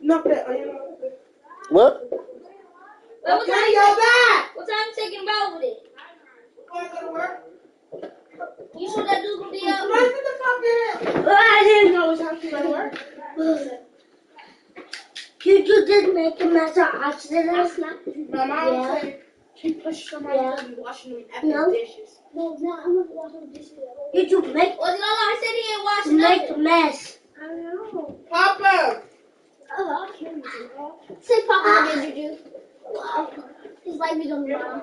knock that. What? What time y'all back? What time you taking about with it? Going to go to work. You sure that dude gonna be up? What the fuck is? I didn't know what time she went to work. You did make a mess of oxygen last night? My mom said she pushed somebody to be washing them after dishes. No, I'm not washing the dishes. Did you make? Well, I said he ain't washing nothing. Make a mess. I know. Papa! Oh, I can't do that. Say Papa again, Juju. His life is on the ground.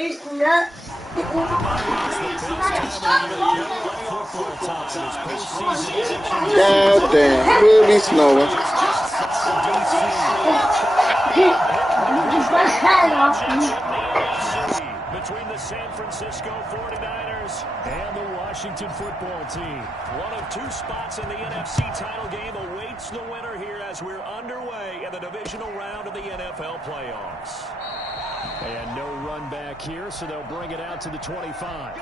It's nuts. God damn, will be snowing. Between the San Francisco 49ers and the Washington football team. One of two spots in the NFC title game awaits the winner here as we're underway in the divisional round of the NFL playoffs. And no run back here, so they'll bring it out to the 25.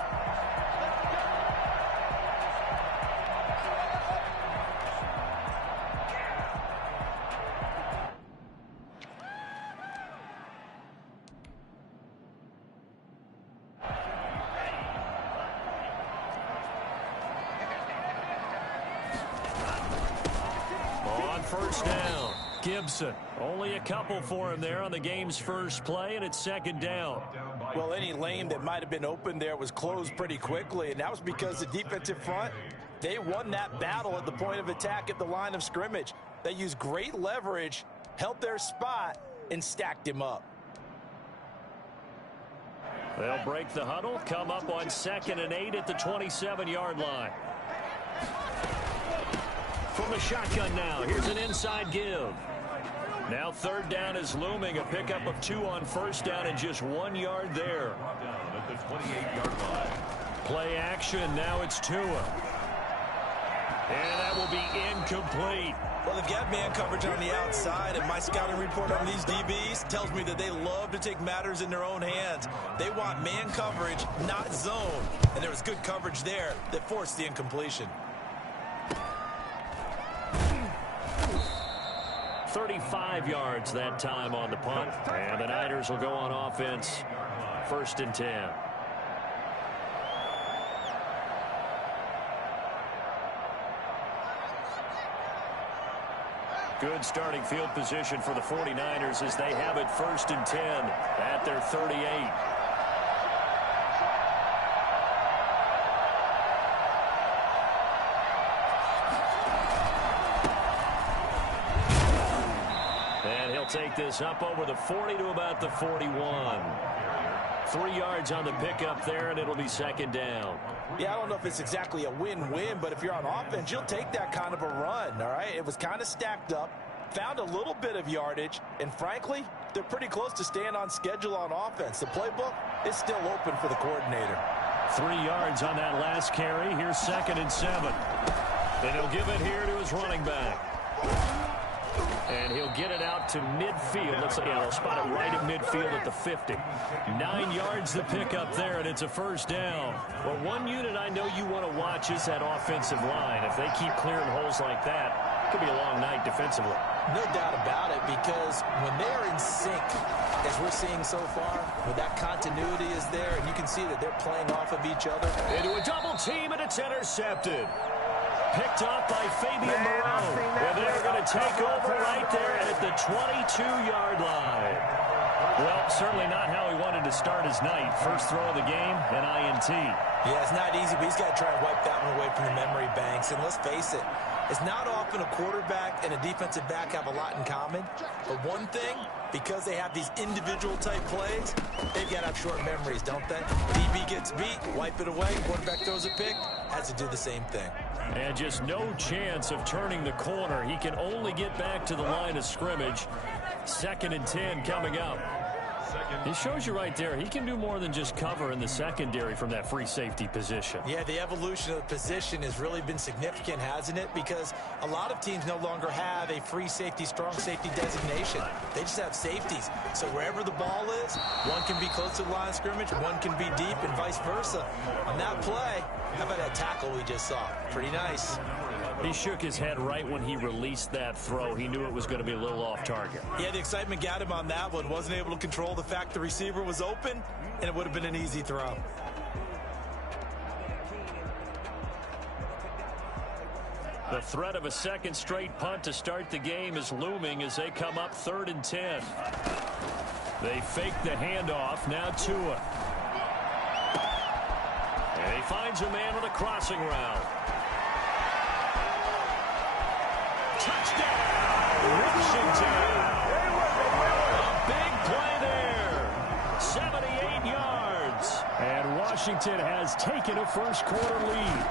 On first down, Gibson. Only a couple for him there on the game's first play, and it's second down. Well, any lane that might have been open there was closed pretty quickly, and that was because the defensive front, they won that battle at the point of attack at the line of scrimmage. They used great leverage, held their spot, and stacked him up. They'll break the huddle, come up on 2nd and 8 at the 27-yard line. From the shotgun now, here's an inside give. Now third down is looming, a pickup of 2 on first down and just 1 yard there. At the 28-yard line. Play action, now it's Tua. And that will be incomplete. Well, they've got man coverage on the outside, and my scouting report on these DBs tells me that they love to take matters in their own hands. They want man coverage, not zone. And there was good coverage there that forced the incompletion. 35 yards that time on the punt. And the Niners will go on offense. 1st and 10. Good starting field position for the 49ers as they have it 1st and 10 at their 38. And he'll take this up over the 40 to about the 41. 3 yards on the pickup there, and it'll be second down. Yeah, I don't know if it's exactly a win-win, but if you're on offense, you'll take that kind of a run, all right? It was kind of stacked up, found a little bit of yardage, and frankly, they're pretty close to staying on schedule on offense. The playbook is still open for the coordinator. 3 yards on that last carry. Here's 2nd and 7. And he'll give it here to his running back. And he'll get it out to midfield. Looks like they'll spot it right at midfield at the 50. 9 yards to pick up there, and it's a first down. Well, one unit I know you want to watch is that offensive line. If they keep clearing holes like that, it could be a long night defensively. No doubt about it, because when they're in sync, as we're seeing so far, when that continuity is there, and you can see that they're playing off of each other. Into a double team, and it's intercepted. Picked off by Fabian Moreau. And they're going to take over right there at the 22-yard line. Well, certainly not how he wanted to start his night. First throw of the game, an INT. Yeah, it's not easy, but he's got to try and wipe that one away from the memory banks. And let's face it, it's not often a quarterback and a defensive back have a lot in common. But one thing, because they have these individual type plays, they've got to have short memories, don't they? DB gets beat, wipe it away, quarterback throws a pick, has to do the same thing. And just no chance of turning the corner. He can only get back to the line of scrimmage. 2nd and 10 coming up. It shows you right there, he can do more than just cover in the secondary from that free safety position. Yeah, the evolution of the position has really been significant, hasn't it? Because a lot of teams no longer have a free safety, strong safety designation. They just have safeties. So wherever the ball is, one can be close to the line of scrimmage, one can be deep, and vice versa. On that play, how about that tackle we just saw? Pretty nice. He shook his head right when he released that throw. He knew it was going to be a little off target. Yeah, the excitement got him on that one. Wasn't able to control the fact the receiver was open, and it would have been an easy throw. The threat of a second straight punt to start the game is looming as they come up 3rd and 10. They fake the handoff. Now Tua. And he finds a man with a crossing route. Touchdown, Washington. A big play there. 78 yards. And Washington has taken a first-quarter lead.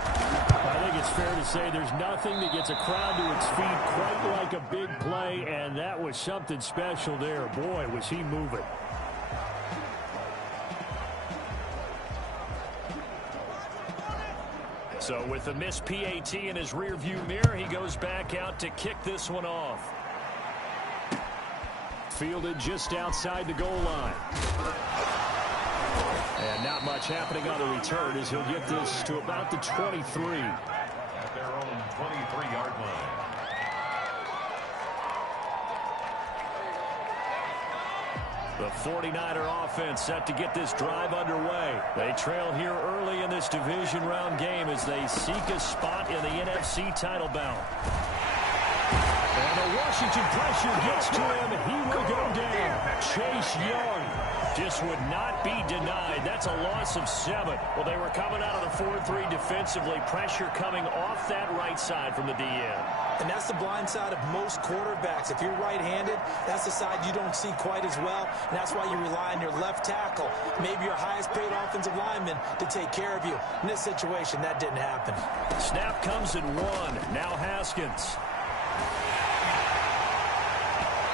I think it's fair to say there's nothing that gets a crowd to its feet quite like a big play, and that was something special there. Boy, was he moving. So with the missed PAT in his rearview mirror, he goes back out to kick this one off. Fielded just outside the goal line. And not much happening on the return as he'll get this to about the 23. At their own 23-yard line. The 49er offense set to get this drive underway. They trail here early in this division round game as they seek a spot in the NFC title bout. And the Washington pressure gets to him. He will go down. Chase Young just would not be denied. That's a loss of 7. Well, they were coming out of the 4-3 defensively. Pressure coming off that right side from the DN. And that's the blind side of most quarterbacks. If you're right-handed, that's the side you don't see quite as well. And that's why you rely on your left tackle, maybe your highest-paid offensive lineman, to take care of you. In this situation, that didn't happen. Snap comes at 1. Now Haskins.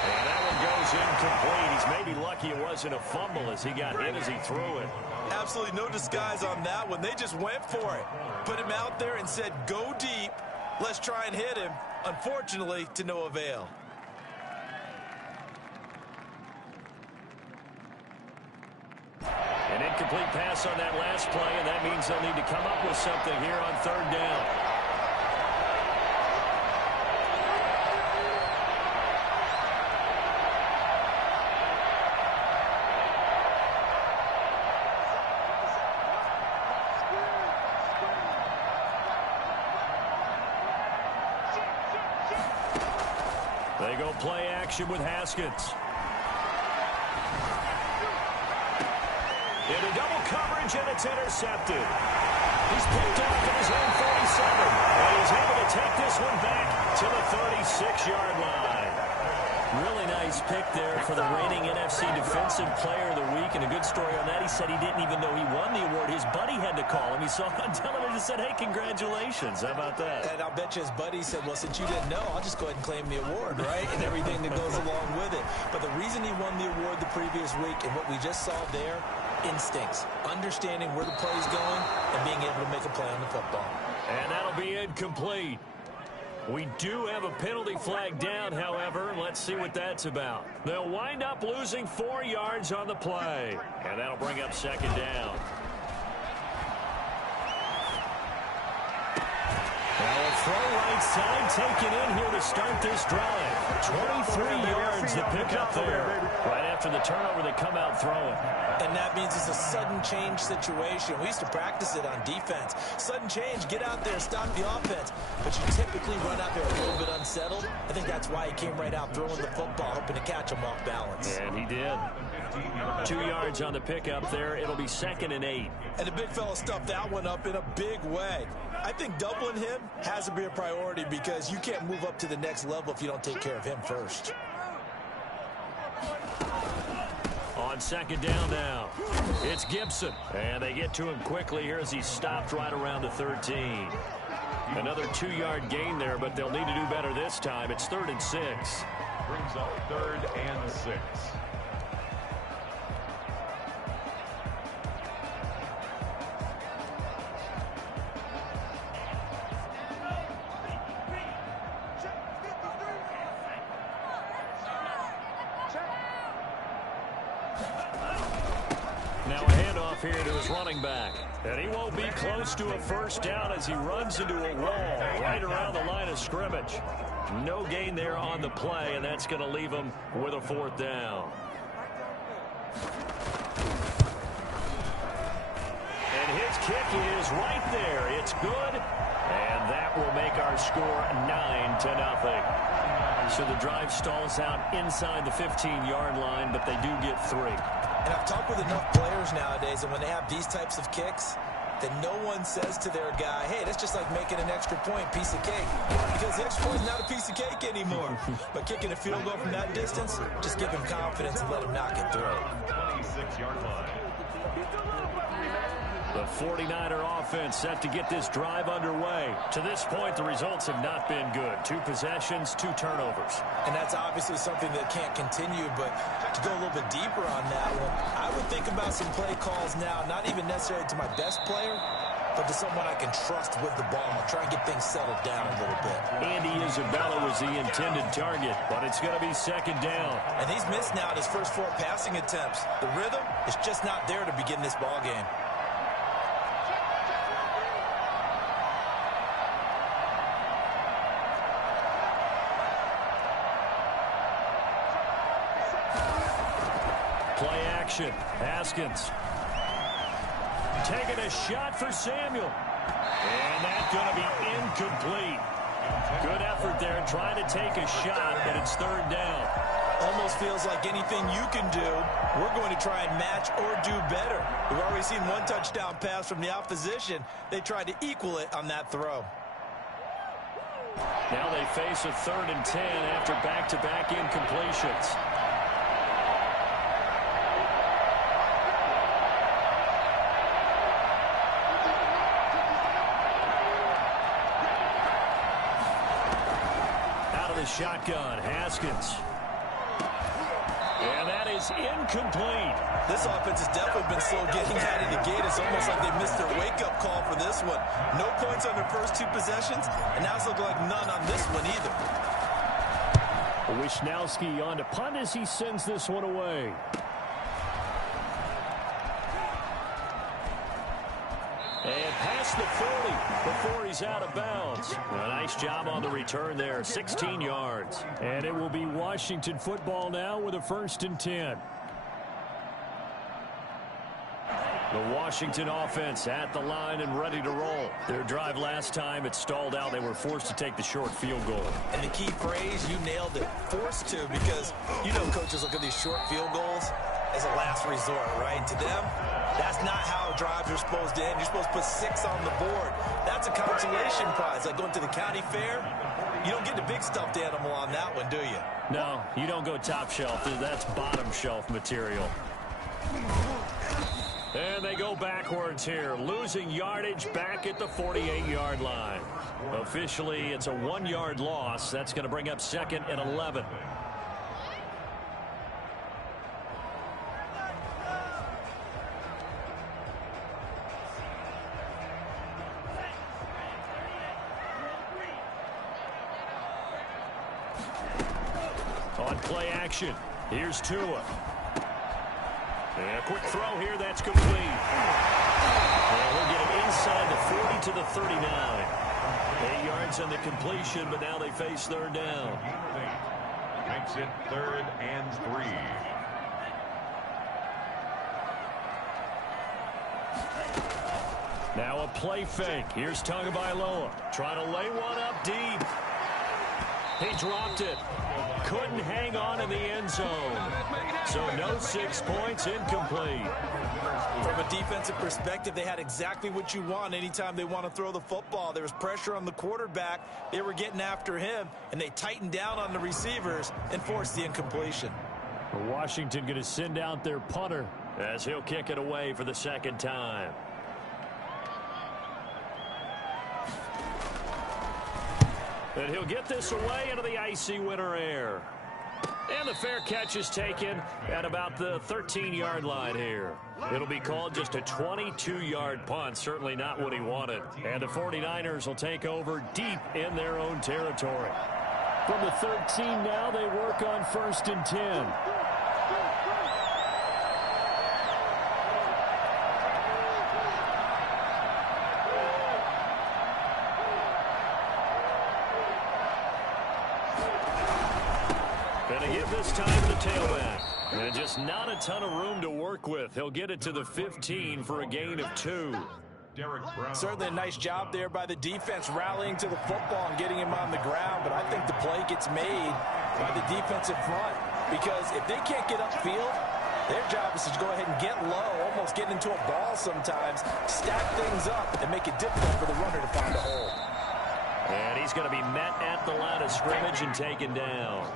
And that one goes incomplete. He's maybe lucky it wasn't a fumble as he got hit as he threw it. Absolutely no disguise on that one. They just went for it. Put him out there and said, go deep. Let's try and hit him. Unfortunately, to no avail. An incomplete pass on that last play, and that means they'll need to come up with something here on 3rd down. They go play action with Haskins. Into double coverage, and it's intercepted. He's picked off at his own 47. And he's able to take this one back to the 36-yard line. Really nice pick there for the reigning NFC Defensive Player of the Week. And a good story on that, he said he didn't even know he won the award. His buddy had to call him. He saw him on television and said, hey, congratulations. How about that? And I'll bet you his buddy said, well, since you didn't know, I'll just go ahead and claim the award, right? And everything that goes along with it. But the reason he won the award the previous week and what we just saw there, instincts, understanding where the play is going and being able to make a play on the football. And that'll be incomplete. We do have a penalty flag down, however. Let's see what that's about. They'll wind up losing 4 yards on the play. And that'll bring up 2nd down. Now a Throw right side, taken in here to start this drive. 23 yards the pick up there. Right after the turnover, they come out throwing. And that means it's a sudden change situation. We used to practice it on defense. Sudden change, get out there, stop the offense. But you typically run out there a little bit unsettled. I think that's why he came right out throwing the football, hoping to catch him off balance. And he did. 2 yards on the pickup there. It'll be 2nd and 8. And the big fella stuffed that one up in a big way. I think doubling him has to be a priority because you can't move up to the next level if you don't take care of him first. On 2nd down now, it's Gibson. And they get to him quickly here as he stopped right around the 13. Another 2-yard gain there, but they'll need to do better this time. It's 3rd and 6. Brings up 3rd and 6. Now a handoff here to his running back. And he won't be close to a first down as he runs into a wall right around the line of scrimmage. No gain there on the play, and that's going to leave him with a 4th down. And his kick is right there. It's good. And that will make our score 9-0. So the drive stalls out inside the 15-yard line, but they do get 3. And I've talked with enough players nowadays, and when they have these types of kicks, that no one says to their guy, hey, that's just like making an extra point, piece of cake. Because the extra point is not a piece of cake anymore. But kicking a field goal from that distance, just give him confidence and let him knock it through. 26-yard line. The 49er offense set to get this drive underway. To this point, the results have not been good. 2 possessions, 2 turnovers. And that's obviously something that can't continue, but to go a little bit deeper on that one, I would think about some play calls now, not even necessarily to my best player, but to someone I can trust with the ball. Try and get things settled down a little bit. Andy Isabella was the intended target, but it's going to be 2nd down. And he's missed now his first 4 passing attempts. The rhythm is just not there to begin this ball game. Play action. Haskins. Taking a shot for Samuel. And that's going to be incomplete. Good effort there trying to take a shot, but it's 3rd down. Almost feels like anything you can do, we're going to try and match or do better. We've already seen 1 touchdown pass from the opposition. They tried to equal it on that throw. Now they face a 3rd and 10 after back-to-back incompletions. Shotgun, Haskins. And that is incomplete. This offense has definitely been slow getting out of the gate. It's almost like they missed their wake-up call for this one. No points on their first 2 possessions, and now it's looking like none on this one either. Wisnowski on to punt as he sends this one away. And past the 40 before he's out of bounds. A nice job on the return there, 16 yards. And it will be Washington football now with a 1st and 10. The Washington offense at the line and ready to roll. Their drive last time, it stalled out. They were forced to take the short field goal. And the key phrase, you nailed it, forced to, because you know coaches look at these short field goals as a last resort, right? To them, that's not how drives are supposed to end. You're supposed to put 6 on the board. That's a consolation prize, like going to the county fair. You don't get the big stuffed animal on that one, do you? No, you don't go top shelf. That's bottom shelf material. And they go backwards here, losing yardage back at the 48-yard line. Officially, it's a 1-yard loss. That's going to bring up 2nd and 11. On play action, here's Tua. And a quick throw here, that's complete. And we'll get it inside the 40 to the 39. 8 yards on the completion, but now they face third down. Makes it 3rd and 3. Now a play fake. Here's Tagovailoa trying to lay one up deep. He dropped it. Couldn't hang on in the end zone. So no 6 points, incomplete. From a defensive perspective, they had exactly what you want anytime they want to throw the football. There was pressure on the quarterback. They were getting after him, and they tightened down on the receivers and forced the incompletion. Washington going to send out their punter as he'll kick it away for the second time. And he'll get this away into the icy winter air. And the fair catch is taken at about the 13-yard line here. It'll be called just a 22-yard punt. Certainly not what he wanted. And the 49ers will take over deep in their own territory. From the 13 now, they work on 1st and 10. Going to give this time to the tailback. And just not a ton of room to work with. He'll get it to the 15 for a gain of 2. Derek Brown. Certainly a nice job there by the defense rallying to the football and getting him on the ground. But I think the play gets made by the defensive front. Because if they can't get upfield, their job is to go ahead and get low, almost get into a ball sometimes, stack things up, and make it difficult for the runner to find a hole. And he's going to be met at the line of scrimmage and taken down.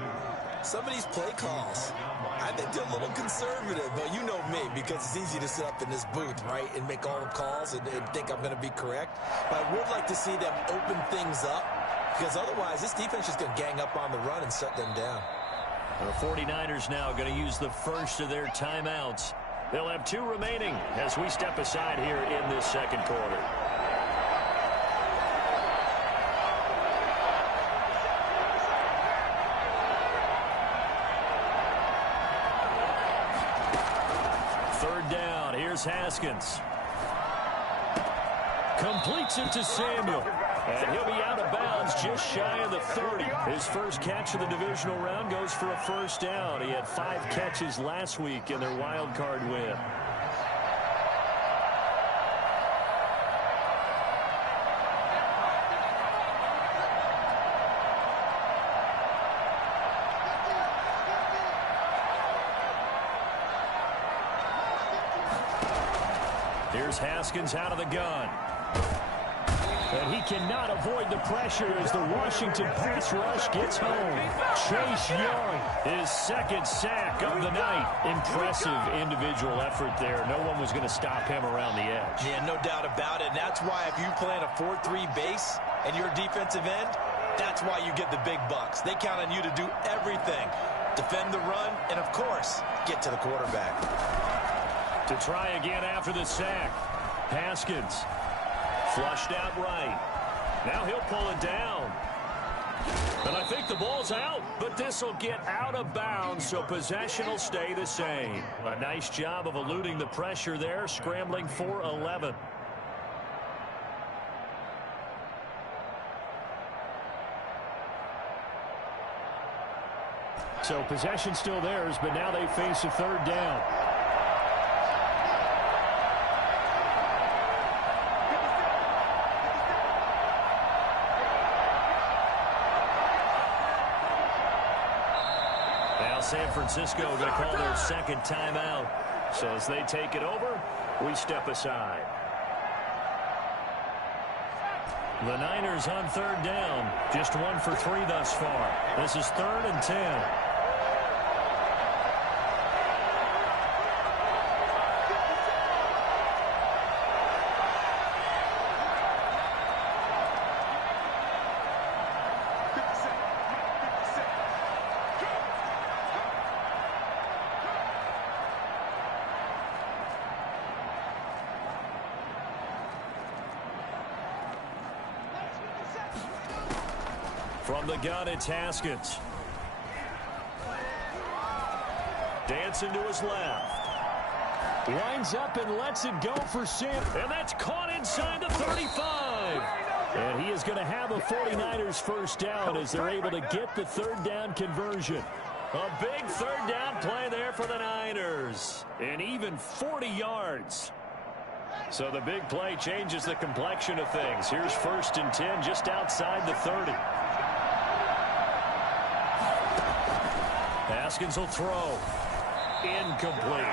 Some of these play calls, I think they're a little conservative, but you know me, because it's easy to sit up in this booth, right, and make all the calls and think I'm going to be correct. But I would like to see them open things up, because otherwise this defense is going to gang up on the run and shut them down. The 49ers now going to use the first of their timeouts. They'll have 2 remaining as we step aside here in this second quarter. Haskins completes it to Samuel, and he'll be out of bounds just shy of the 30. His first catch of the divisional round goes for a first down. He had 5 catches last week in their wild card win. Here's Haskins out of the gun. And he cannot avoid the pressure as the Washington pass rush gets home. Chase Young, his second sack of the night. Impressive individual effort there. No one was going to stop him around the edge. Yeah, no doubt about it. And that's why if you play in a 4-3 base and you're a defensive end, that's why you get the big bucks. They count on you to do everything. Defend the run and, of course, get to the quarterback. To try again after the sack. Haskins flushed out right. Now he'll pull it down. And I think the ball's out, but this will get out of bounds, so possession will stay the same. A nice job of eluding the pressure there, scrambling for 11. So possession still theirs, but now they face a third down. San Francisco going to call their second timeout. So as they take it over, we step aside. The Niners on third down. Just 1 for 3 thus far. This is 3rd and 10. From the gun, it's Haskins. Dancing to his left. Winds up and lets it go for Sam. And that's caught inside the 35. And he is going to have a 49ers first down as they're able to get the third down conversion. A big third down play there for the Niners. And even 40 yards. So the big play changes the complexion of things. Here's 1st and 10 just outside the 30. Haskins will throw. Incomplete.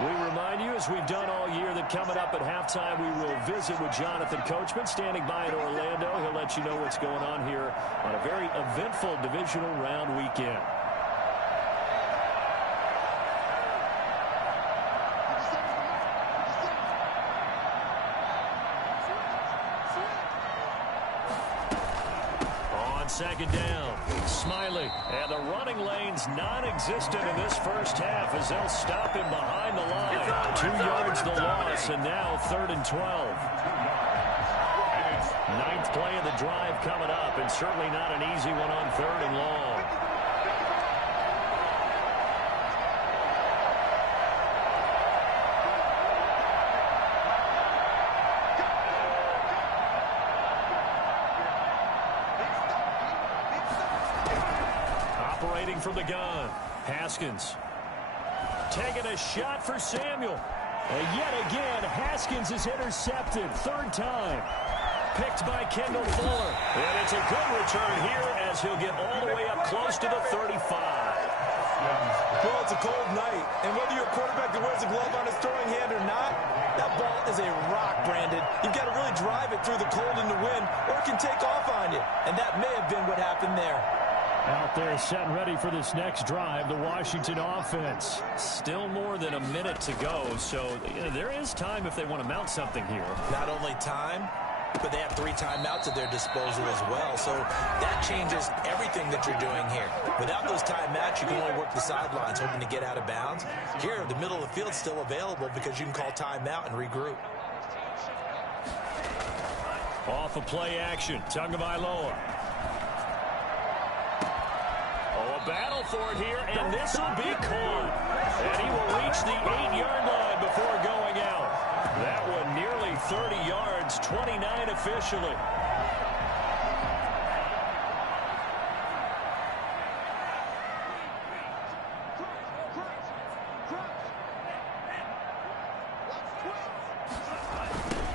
We remind you, as we've done all year, that coming up at halftime, we will visit with Jonathan Coachman, standing by in Orlando. He'll let you know what's going on here on a very eventful divisional round weekend. On 2nd down, Smiley, and the running lane's non-existent in this first half as they'll stop him behind the line. 2 yards the loss, and now 3rd and 12. 9th play of the drive coming up, and certainly not an easy one on 3rd and long. Operating from the gun, Haskins. Taking a shot for Samuel. And yet again, Haskins is intercepted. 3rd time. Picked by Kendall Fuller. And it's a good return here as he'll get all the way up close to the 35. Well, it's a cold night. And whether you're a quarterback that wears a glove on his throwing hand or not, that ball is a rock, Brandon. You've got to really drive it through the cold and the wind, or it can take off on you. And that may have been what happened there. Out there set and ready for this next drive, the Washington offense. Still more than a minute to go, so there is time if they want to mount something here. Not only time, but they have 3 timeouts at their disposal as well, so that changes everything that you're doing here. Without those timeouts, you can only work the sidelines, hoping to get out of bounds. Here, the middle of the field's still available because you can call timeout and regroup. Off of play action, Tagovailoa. Battle for it here, and this will be caught. And he will reach the 8-yard line before going out. That one nearly 30 yards, 29 officially.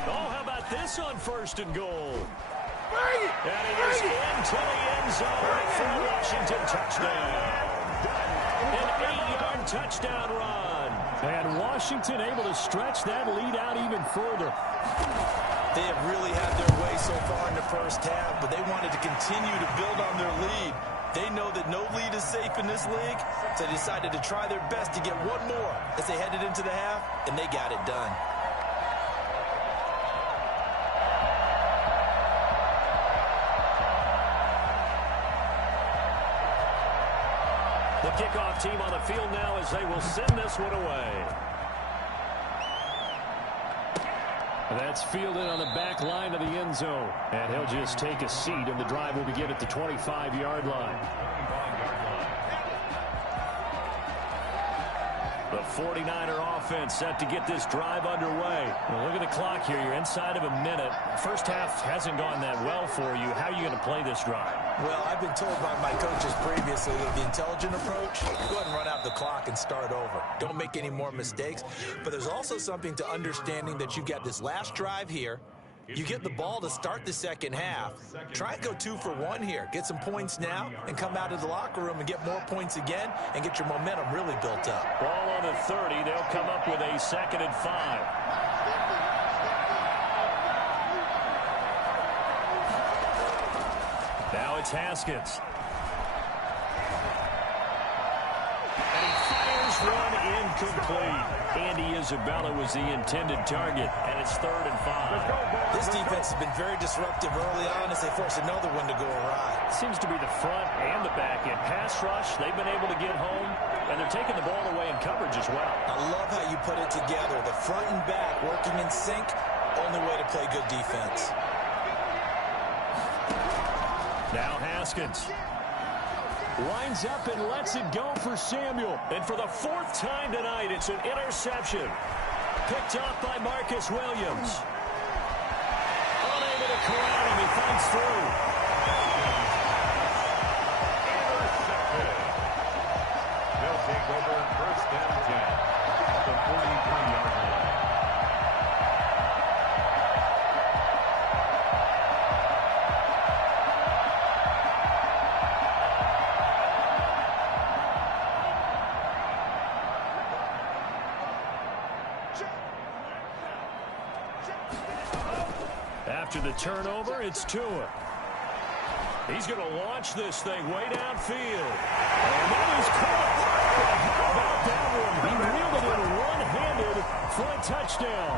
Oh, how about this on 1st and goal? And he is into the end zone for a Washington touchdown. An 8-yard touchdown run. And Washington able to stretch that lead out even further. They have really had their way so far in the first half, but they wanted to continue to build on their lead. They know that no lead is safe in this league, so they decided to try their best to get one more as they headed into the half, and they got it done. The kickoff team on the field now as they will send this one away. That's fielded on the back line of the end zone. And he'll just take a seat, and the drive will begin at the 25-yard line. The 49er offense set to get this drive underway. Well, look at the clock here. You're inside of a minute. First half hasn't gone that well for you. How are you going to play this drive? Well, I've been told by my coaches previously that the intelligent approach, go ahead and run out the clock and start over. Don't make any more mistakes. But there's also something to understanding that you've got this last drive here. You get the ball to start the second half. Try and go 2 for 1 here. Get some points now and come out of the locker room and get more points again and get your momentum really built up. Ball on the 30. They'll come up with a 2nd and 5. Now it's Haskins. And he fires one incomplete. Andy Isabella was the intended target, and it's 3rd and 5. This defense has been very disruptive early on as they force another one to go awry. Seems to be the front and the back end. Pass rush, they've been able to get home, and they're taking the ball away in coverage as well. I love how you put it together. The front and back working in sync, only way to play good defense. Now Haskins. Lines up and lets it go for Samuel. And for the 4th time tonight, it's an interception. Picked off by Marcus Williams. Unable to corral him. He finds through. Intercepted. They'll take over 1st and 10 at the 43-yard line. After the turnover, it's Tua. He's going to launch this thing way downfield. And that is caught. How about that one? He reeled it in one-handed for a touchdown.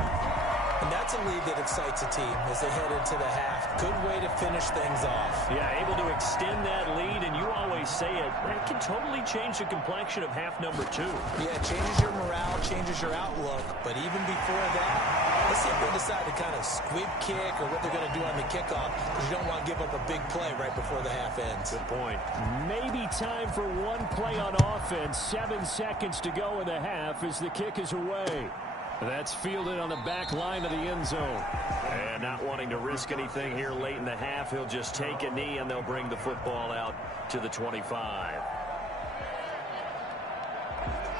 And that's a lead that excites a team as they head into the half. Good way to finish things off. Yeah, able to extend that lead, and you always say it, that can totally change the complexion of half number 2. Yeah, it changes your morale, changes your outlook. But even before that, let's see if they decide to kind of squib kick or what they're going to do on the kickoff, because you don't want to give up a big play right before the half ends. Good point. Maybe time for one play on offense. 7 seconds to go in the half as the kick is away. That's fielded on the back line of the end zone. And not wanting to risk anything here late in the half, he'll just take a knee and they'll bring the football out to the 25.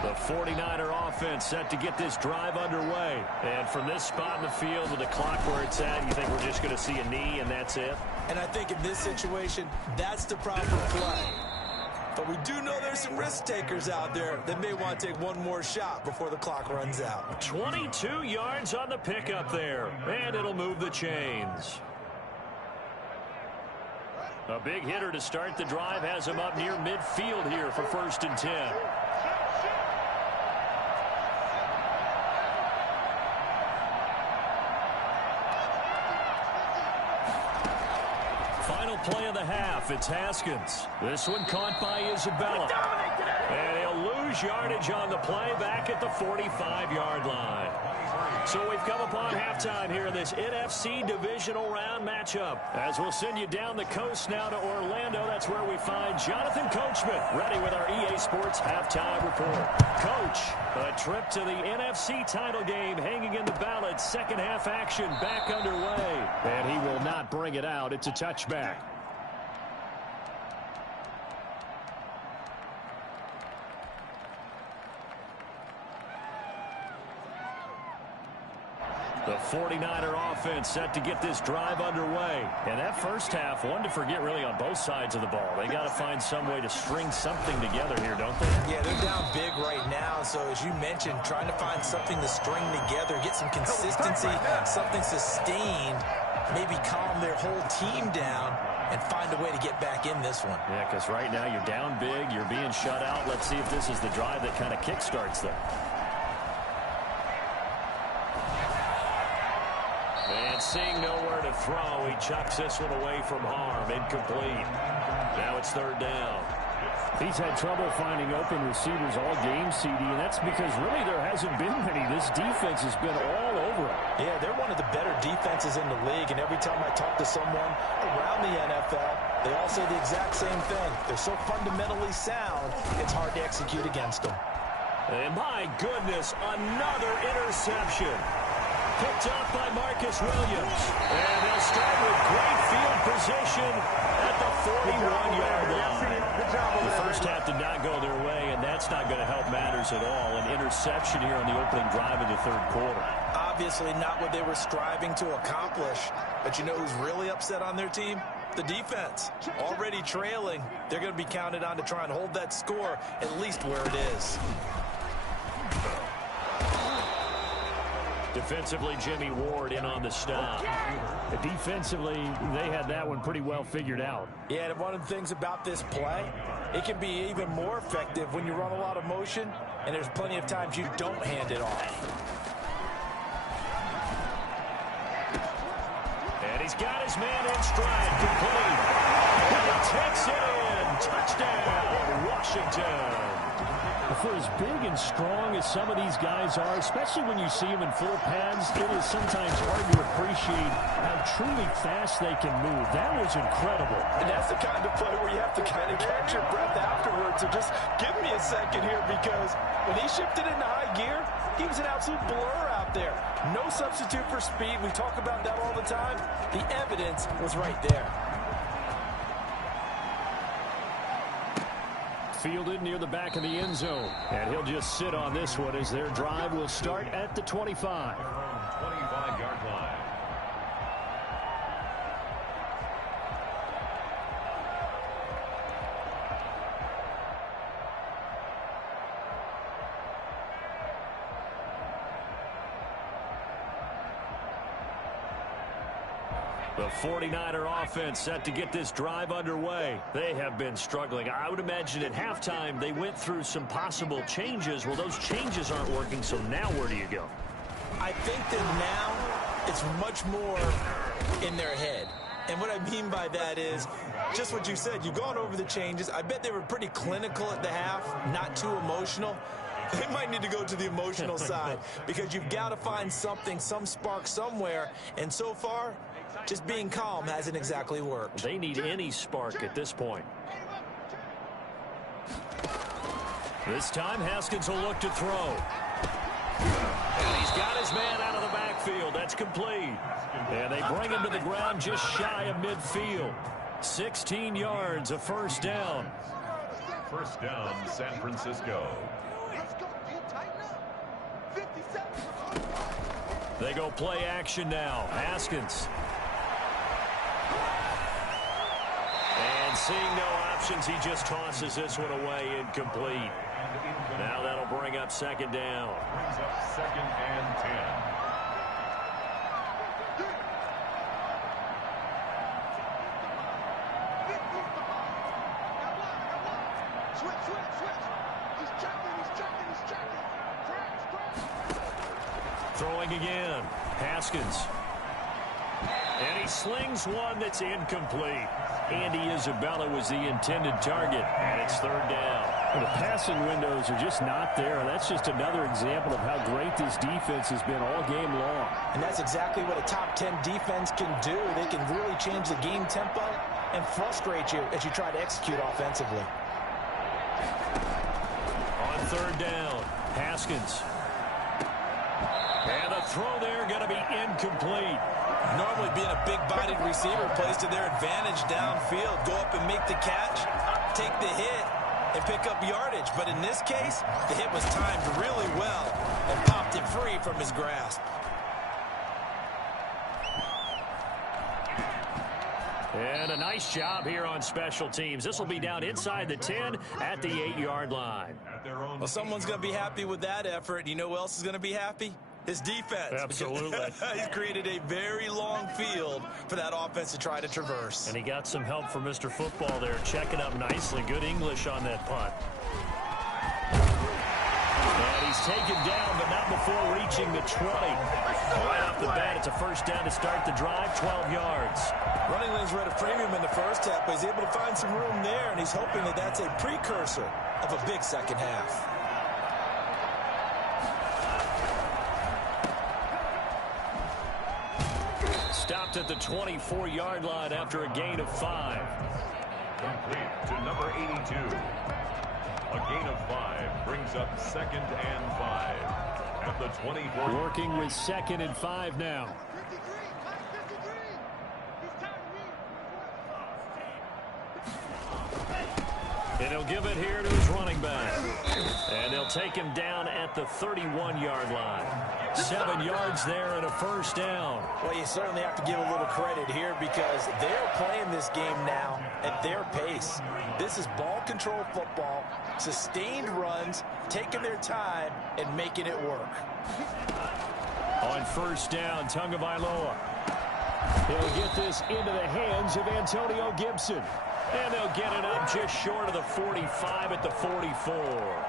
The 49er offense set to get this drive underway. And from this spot in the field with the clock where it's at, you think we're just going to see a knee and that's it? And I think in this situation, that's the proper play. But we do know there's some risk takers out there that may want to take one more shot before the clock runs out. 22 yards on the pickup there. And it'll move the chains. A big hitter to start the drive has him up near midfield here for 1st and 10. Final play of the half. It's Haskins. This one caught by Isabella. And he'll lose yardage on the play back at the 45-yard line. So we've come upon halftime here in this NFC divisional round matchup. As we'll send you down the coast now to Orlando, that's where we find Jonathan Coachman ready with our EA Sports halftime report. Coach, a trip to the NFC title game hanging in the balance. Second half action back underway. And he will not bring it out. It's a touchback. The 49er offense set to get this drive underway. And that first half, one to forget really on both sides of the ball. They got to find some way to string something together here, don't they? Yeah, they're down big right now. So as you mentioned, trying to find something to string together, get some consistency, something sustained, maybe calm their whole team down and find a way to get back in this one. Yeah, because right now you're down big, you're being shut out. Let's see if this is the drive that kind of kickstarts them. And seeing nowhere to throw, he chucks this one away from harm. Incomplete. Now it's 3rd down. He's had trouble finding open receivers all game, CD, and that's because really there hasn't been many. This defense has been all over him. Yeah, they're one of the better defenses in the league, and every time I talk to someone around the NFL, they all say the exact same thing. They're so fundamentally sound, it's hard to execute against them. And my goodness, another interception. Picked up by Marcus Williams. And they'll start with great field position at the 41-yard line. The first half did not go their way, and that's not going to help matters at all. An interception here on the opening drive of the 3rd quarter. Obviously not what they were striving to accomplish. But you know who's really upset on their team? The defense. Already trailing. They're going to be counted on to try and hold that score at least where it is. Defensively, Jimmy Ward in on the stop. Defensively, they had that one pretty well figured out. Yeah, and one of the things about this play, it can be even more effective when you run a lot of motion, and there's plenty of times you don't hand it off. And he's got his man in stride, complete. And he takes it in. Touchdown, Washington. For as big and strong as some of these guys are, especially when you see them in full pads, it is sometimes hard to appreciate how truly fast they can move. That was incredible. And that's the kind of play where you have to to kind of catch your breath afterwards. So just give me a second here, because when he shifted into high gear, he was an absolute blur out there. No substitute for speed. We talk about that all the time. The evidence was right there. Fielded near the back of the end zone. And he'll just sit on this one as their drive will start at the 25. 25-yard line. The 49er offense set to get this drive underway. They have been struggling. I would imagine at halftime they went through some possible changes. Well, those changes aren't working, so now where do you go? I think that now it's much more in their head. And what I mean by that is just what you said. You've gone over the changes. I bet they were pretty clinical at the half, not too emotional. They might need to go to the emotional side, because you've got to find something, some spark somewhere. And so far, just being calm hasn't exactly worked. They need any spark at this point. This time, Haskins will look to throw. And he's got his man out of the backfield. That's complete. And they bring him to the ground just shy of midfield. 16 yards, a first down. First down, San Francisco. They go play action now. Haskins. And seeing no options, he just tosses this one away, incomplete. Now that'll bring up second down. Brings up second and 10. Throwing again. Haskins. And he slings one that's incomplete. Andy Isabella was the intended target, and it's third down. Well, the passing windows are just not there. That's just another example of how great this defense has been all game long. And that's exactly what a top 10 defense can do. They can really change the game tempo and frustrate you as you try to execute offensively. On third down, Haskins. And the throw there going to be incomplete. Normally being a big-bodied receiver plays to their advantage downfield. Go up and make the catch, take the hit, and pick up yardage. But in this case, the hit was timed really well and popped it free from his grasp. And a nice job here on special teams. This will be down inside the 10 at the 8-yard line. Well, someone's going to be happy with that effort. You know who else is going to be happy? His defense. Absolutely. He's created a very long field for that offense to try to traverse. And he got some help from Mr. Football there, checking up nicely. Good English on that punt. And he's taken down, but not before reaching the 20. Right off the bat, it's a first down to start the drive, 12 yards. Running lanes were at a premium in the first half, but he's able to find some room there, and he's hoping that that's a precursor of a big second half. Stopped at the 24-yard line after a gain of 5. Complete to number 82. A gain of 5 brings up second and 5 at the 24. Working with second and 5 now. And he'll give it here to his running back. And they'll take him down at the 31-yard line. 7 yards there and a first down. Well, you certainly have to give a little credit here, because they're playing this game now at their pace. This is ball control football, sustained runs, taking their time and making it work. On first down, Tagovailoa. He'll get this into the hands of Antonio Gibson. And they'll get it up just short of the 45 at the 44.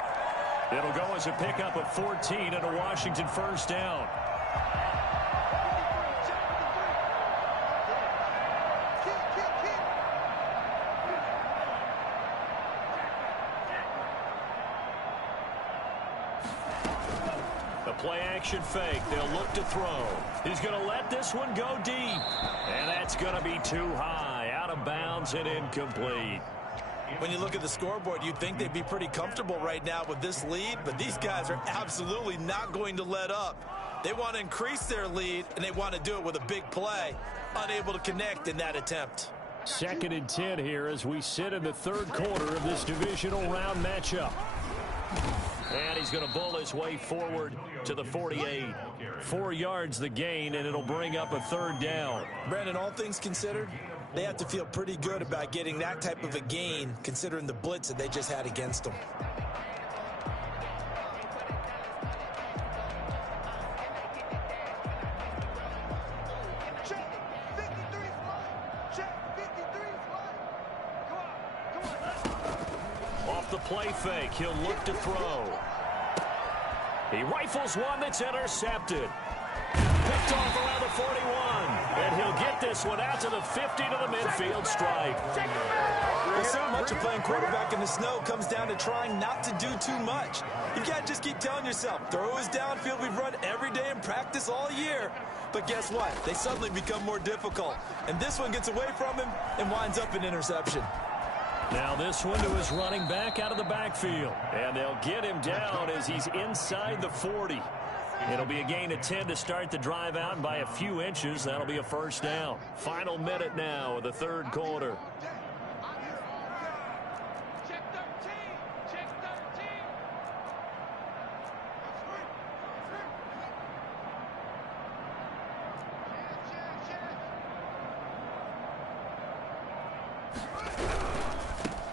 It'll go as a pickup of 14 and a Washington first down. The play-action fake. They'll look to throw. He's going to let this one go deep. And that's going to be too high. Out of bounds and incomplete. When you look at the scoreboard, you'd think they'd be pretty comfortable right now with this lead, but these guys are absolutely not going to let up. They want to increase their lead, and they want to do it with a big play. Unable to connect in that attempt. 2nd and 10 here as we sit in the 3rd quarter of this divisional round matchup. And he's going to bull his way forward to the 48. 4 yards the gain, and it'll bring up a 3rd down. Brandon, all things considered, they have to feel pretty good about getting that type of a gain, considering the blitz that they just had against them. Off the play fake, he'll look to throw. He rifles one that's intercepted. Picked off around the 41. And he'll get this one out to the 50 to the midfield stripe. Well, so much of playing quarterback in the snow comes down to trying not to do too much. You can't just keep telling yourself, throw is downfield we've run every day in practice all year. But guess what? They suddenly become more difficult. And this one gets away from him and winds up an interception. Now this one to his running back out of the backfield. And they'll get him down as he's inside the 40. It'll be a gain of 10 to start the drive out, and by a few inches, that'll be a 1st down. Final minute now of the 3rd quarter.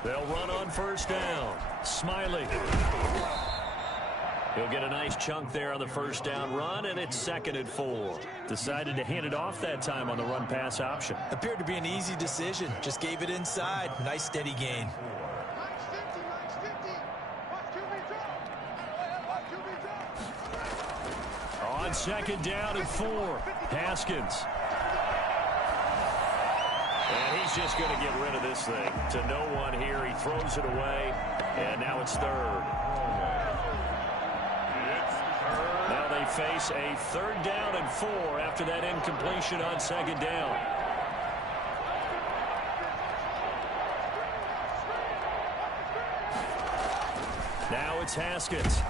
They'll run on 1st down. Smiley. He'll get a nice chunk there on the 1st down run, and it's 2nd and 4. Decided to hand it off that time on the run-pass option. Appeared to be an easy decision. Just gave it inside. Nice steady gain. On 2nd down and 4, Haskins. And he's just going to get rid of this thing to no one here. He throws it away, and now it's 3rd. Now they face a 3rd down and 4 after that incompletion on 2nd down. Now it's Haskins.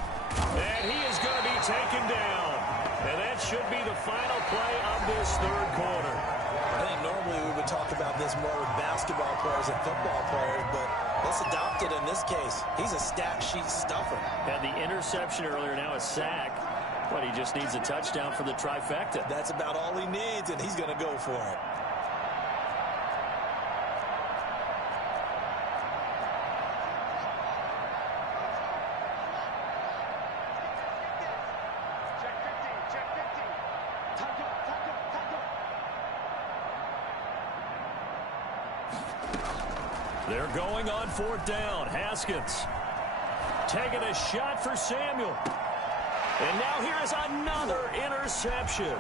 And he is going to be taken down. And that should be the final play of this 3rd quarter. I think normally we would talk about this more with basketball players and football players, but let's adopt it in this case. He's a stat sheet stuffer. Had the interception earlier, now a sack. But he just needs a touchdown for the trifecta. That's about all he needs, and he's going to go for it. They're going on 4th down. Haskins taking a shot for Samuel. And now here is another interception.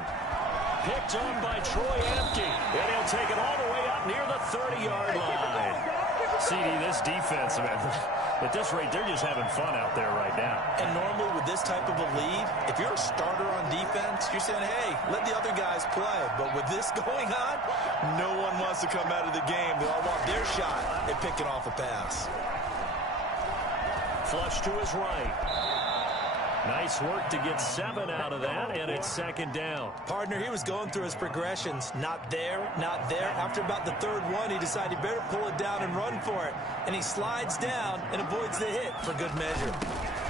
Picked up by Troy Apke. And he'll take it all the way up near the 30-yard line. CD, this defense, man, at this rate, they're just having fun out there right now. And normally with this type of a lead, if you're a starter on defense, you're saying, hey, let the other guys play. But with this going on, no one wants to come out of the game. They all want their shot at picking off a pass. Flush to his right. Nice work to get 7 out of that, and it's 2nd down. Partner, he was going through his progressions. Not there, not there. After about the 3rd one, he decided he better pull it down and run for it. And he slides down and avoids the hit for good measure.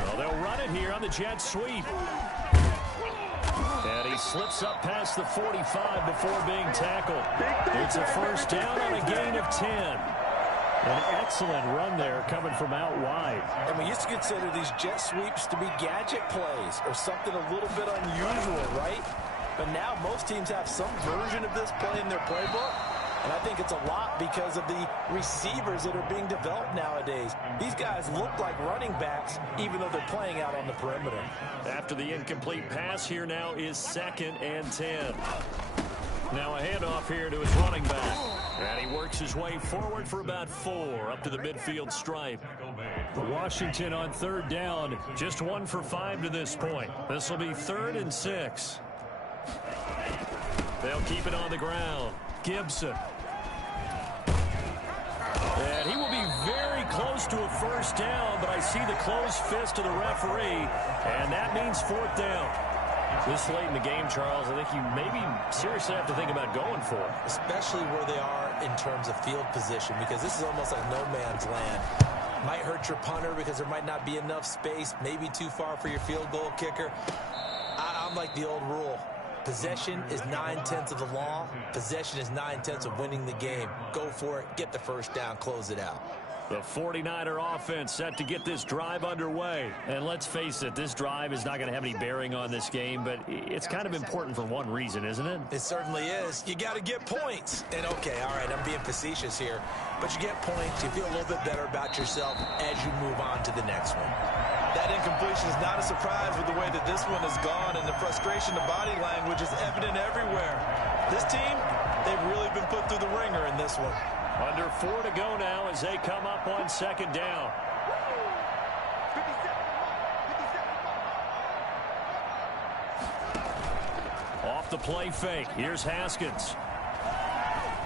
Well, they'll run it here on the jet sweep. And he slips up past the 45 before being tackled. It's a 1st down on a gain of 10. An excellent run there coming from out wide. And we used to consider these jet sweeps to be gadget plays or something a little bit unusual, right? But now most teams have some version of this play in their playbook. And I think it's a lot because of the receivers that are being developed nowadays. These guys look like running backs even though they're playing out on the perimeter. After the incomplete pass, here now is 2nd and 10. Now a handoff here to his running back. And he works his way forward for about 4 up to the midfield stripe. Washington on 3rd down. Just 1 for 5 to this point. This will be 3rd and 6. They'll keep it on the ground. Gibson. And he will be very first down, but I see the closed fist of the referee, and that means fourth down. This late in the game, Charles, I think you maybe seriously have to think about going for it. Especially where they are in terms of field position, because this is almost like no man's land. Might hurt your punter because there might not be enough space, maybe too far for your field goal kicker. I'm like the old rule. Possession is 9/10 of the law. Possession is 9/10 of winning the game. Go for it, get the first down, close it out. The 49er offense set to get this drive underway. And let's face it, this drive is not going to have any bearing on this game, but it's kind of important for one reason, isn't it? It certainly is. You got to get points. And okay, all right, I'm being facetious here, but you get points, you feel a little bit better about yourself as you move on to the next one. That incompletion is not a surprise with the way that this one has gone, and the frustration of body language is evident everywhere. This team, they've really been put through the ringer in this one. Under 4 to go now as they come up on second down. Off the play fake. Here's Haskins.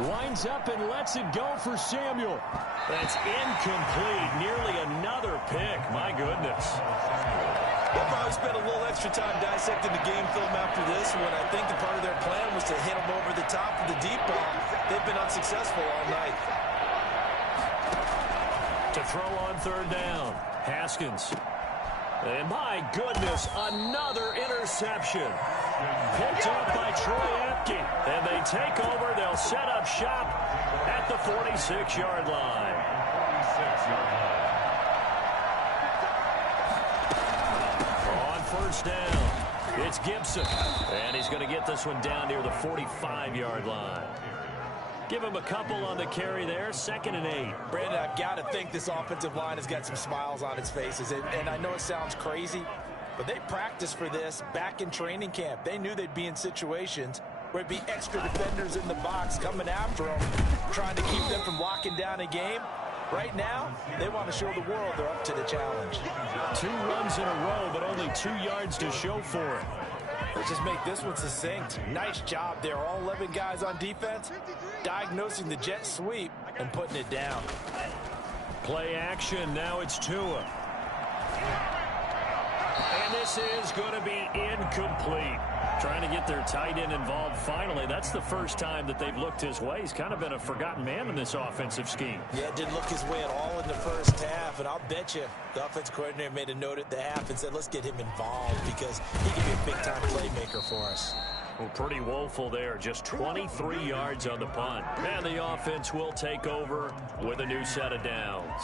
Winds up and lets it go for Samuel. That's incomplete. Nearly another pick. My goodness. They'll probably spend a little extra time dissecting the game film after this one. I think the part of their plan was to hit them over the top of the deep ball. They've been unsuccessful all night. To throw on third down. Haskins. And my goodness, another interception. Picked up by Troy Apke. And they take over. They'll set up shop at the 46-yard line. On first down, it's Gibson. And he's going to get this one down near the 45-yard line. Give him a couple on the carry there. 2nd and 8. Brandon, I've got to think this offensive line has got some smiles on its faces. And I know it sounds crazy, but they practiced for this back in training camp. They knew they'd be in situations where it'd be extra defenders in the box coming after them, trying to keep them from locking down a game. Right now, they want to show the world they're up to the challenge. 2 runs in a row, but only 2 yards to show for it. Let's just make this one succinct. Nice job there. All 11 guys on defense diagnosing the jet sweep and putting it down. Play action. Now it's Tua. And this is going to be incomplete. Trying to get their tight end involved finally. That's the first time that they've looked his way. He's kind of been a forgotten man in this offensive scheme. Yeah, it didn't look his way at all in the first half. And I'll bet you the offense coordinator made a note at the half and said, let's get him involved because he can be a big-time playmaker for us. Well, pretty woeful there. Just 23 yards on the punt. And the offense will take over with a new set of downs.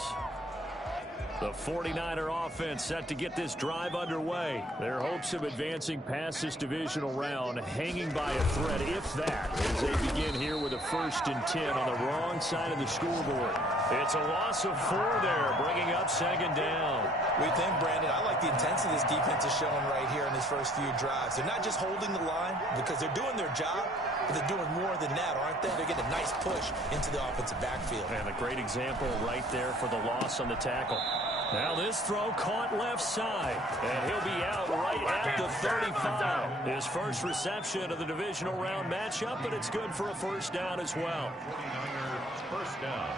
The 49er offense set to get this drive underway. Their hopes of advancing past this divisional round hanging by a thread, if that, as they begin here with a 1st and 10 on the wrong side of the scoreboard. It's a loss of 4 there, bringing up 2nd down. We think, Brandon, I like the intensity this defense is showing right here in these first few drives. They're not just holding the line because they're doing their job, but they're doing more than that, aren't they? They're getting a nice push into the offensive backfield. And a great example right there for the loss on the tackle. Now this throw caught left side, and he'll be out right at the 35. His first reception of the divisional round matchup, but it's good for a 1st down as well. 49ers, 1st down.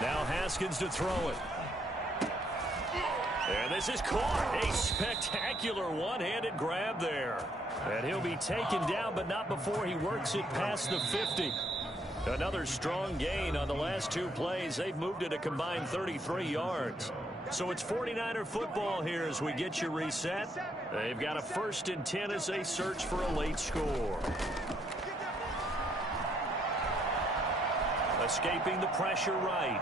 Now Haskins to throw it. And this is caught. A spectacular one-handed grab there. And he'll be taken down, but not before he works it past the 50. Another strong gain on the last 2 plays. They've moved it a combined 33 yards. So it's 49er football here as we get you reset. They've got a 1st and 10 as they search for a late score. Escaping the pressure right.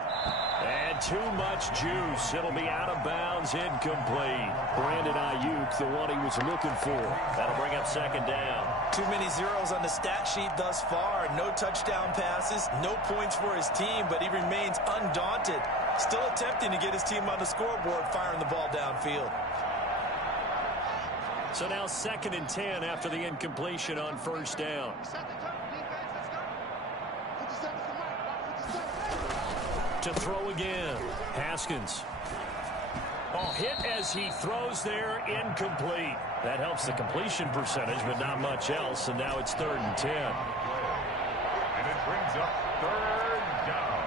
And too much juice. It'll be out of bounds, incomplete. Brandon Ayuk, the one he was looking for. That'll bring up 2nd down. Too many zeros on the stat sheet thus far. No touchdown passes, no points for his team, but he remains undaunted. Still attempting to get his team on the scoreboard, firing the ball downfield. So now 2nd and 10 after the incompletion on 1st down. To throw again. Haskins. Off hit as he throws there, incomplete. That helps the completion percentage, but not much else, and now it's 3rd and 10. And it brings up 3rd down.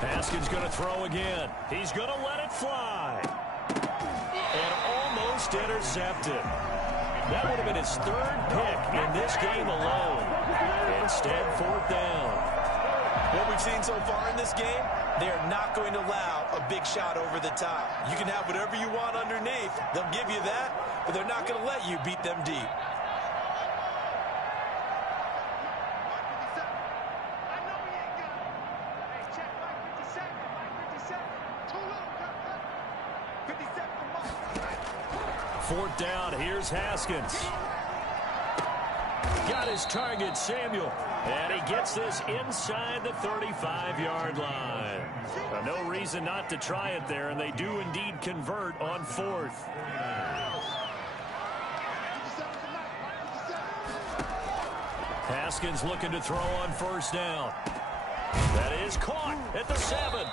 Haskins going to throw again. He's going to let it fly. And almost intercepted. That would have been his 3rd pick in this game alone. Instead, 4th down. What we've seen so far in this game, they are not going to allow a big shot over the top. You can have whatever you want underneath. They'll give you that, but they're not going to let you beat them deep. Fourth down, here's Haskins. Got his target, Samuel. And he gets this inside the 35-yard line. No reason not to try it there, and they do indeed convert on 4th. Haskins looking to throw on 1st down. That is caught at the 7.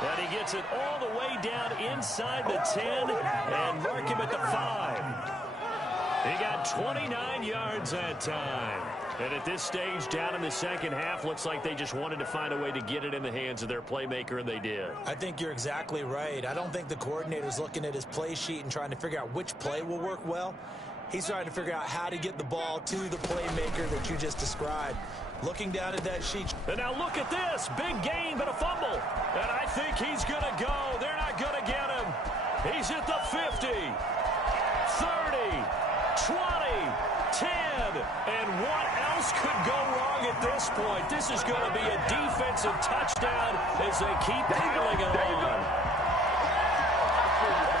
And he gets it all the way down inside the 10 and mark him at the 5. He got 29 yards that time. And at this stage, down in the second half, looks like they just wanted to find a way to get it in the hands of their playmaker, and they did. I think you're exactly right. I don't think the coordinator's looking at his play sheet and trying to figure out which play will work well. He's trying to figure out how to get the ball to the playmaker that you just described. Looking down at that sheet. And now look at this. Big gain, but a fumble. And I think he's going to go. They're not going to get him. He's at the 50, 30, 20, 10. And what else could go wrong at this point? This is going to be a defensive touchdown as they keep piling it on.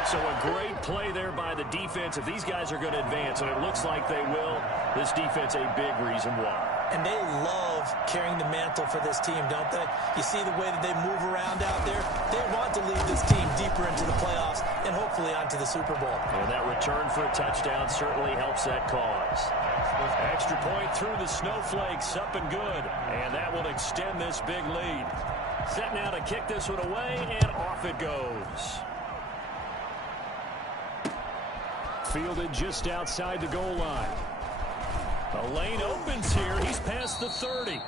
So a great play there by the defense. If these guys are going to advance, and it looks like they will, this defense a big reason why. And they love carrying the mantle for this team, don't they? You see the way that they move around out there? They want to lead this team deeper into the playoffs and hopefully onto the Super Bowl. And that return for a touchdown certainly helps that cause. Extra point through the snowflakes, up and good. And that will extend this big lead. Set now to kick this one away, and off it goes. Fielded just outside the goal line. The lane opens here. He's past the 30.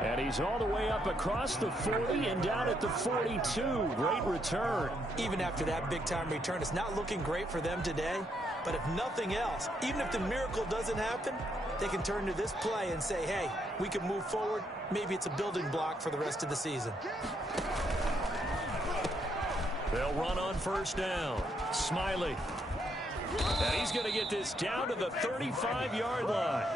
And he's all the way up across the 40 and down at the 42. Great return. Even after that big-time return, it's not looking great for them today. But if nothing else, even if the miracle doesn't happen, they can turn to this play and say, hey, we can move forward. Maybe it's a building block for the rest of the season. They'll run on first down. Smiley. And he's going to get this down to the 35-yard line.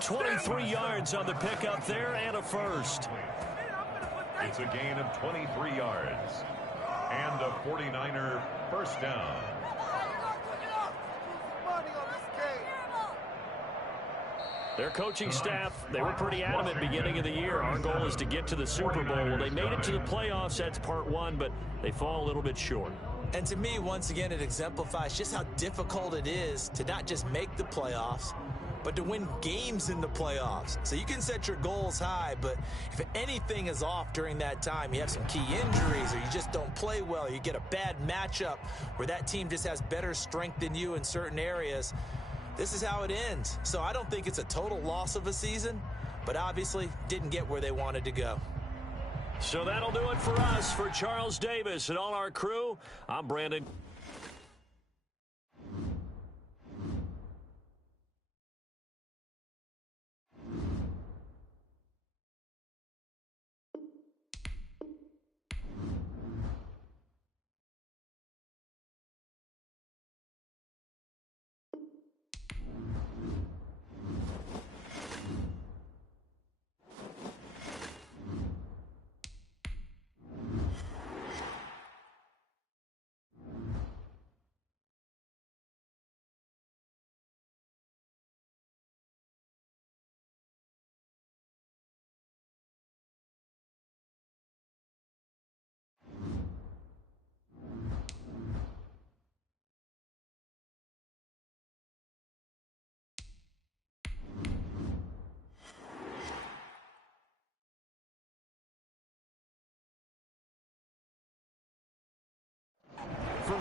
23 yards on the pickup there and a first. It's a gain of 23 yards and a 49er first down. Their coaching staff, they were pretty adamant beginning of the year. Our goal is to get to the Super Bowl. Well, they made it to the playoffs. That's part one, but they fall a little bit short. And to me, once again, it exemplifies just how difficult it is to not just make the playoffs, but to win games in the playoffs. So you can set your goals high, but if anything is off during that time, you have some key injuries or you just don't play well, you get a bad matchup where that team just has better strength than you in certain areas, this is how it ends. So I don't think it's a total loss of a season, but obviously didn't get where they wanted to go. So that'll do it for us. For Charles Davis and all our crew, I'm Brandon.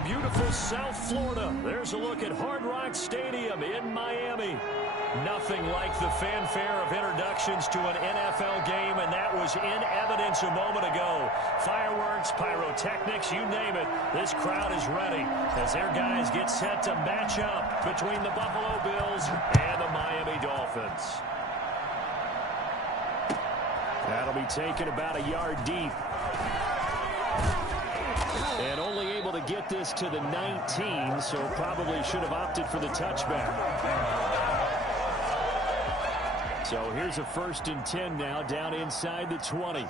beautiful South Florida. There's a look at Hard Rock Stadium in Miami. Nothing like the fanfare of introductions to an NFL game, and that was in evidence a moment ago. Fireworks, pyrotechnics, you name it. This crowd is ready as their guys get set to match up between the Buffalo Bills and the Miami Dolphins. That'll be taken about a yard deep. And only able to get this to the 19, so probably should have opted for the touchback. So here's a 1st and 10 now, down inside the 20.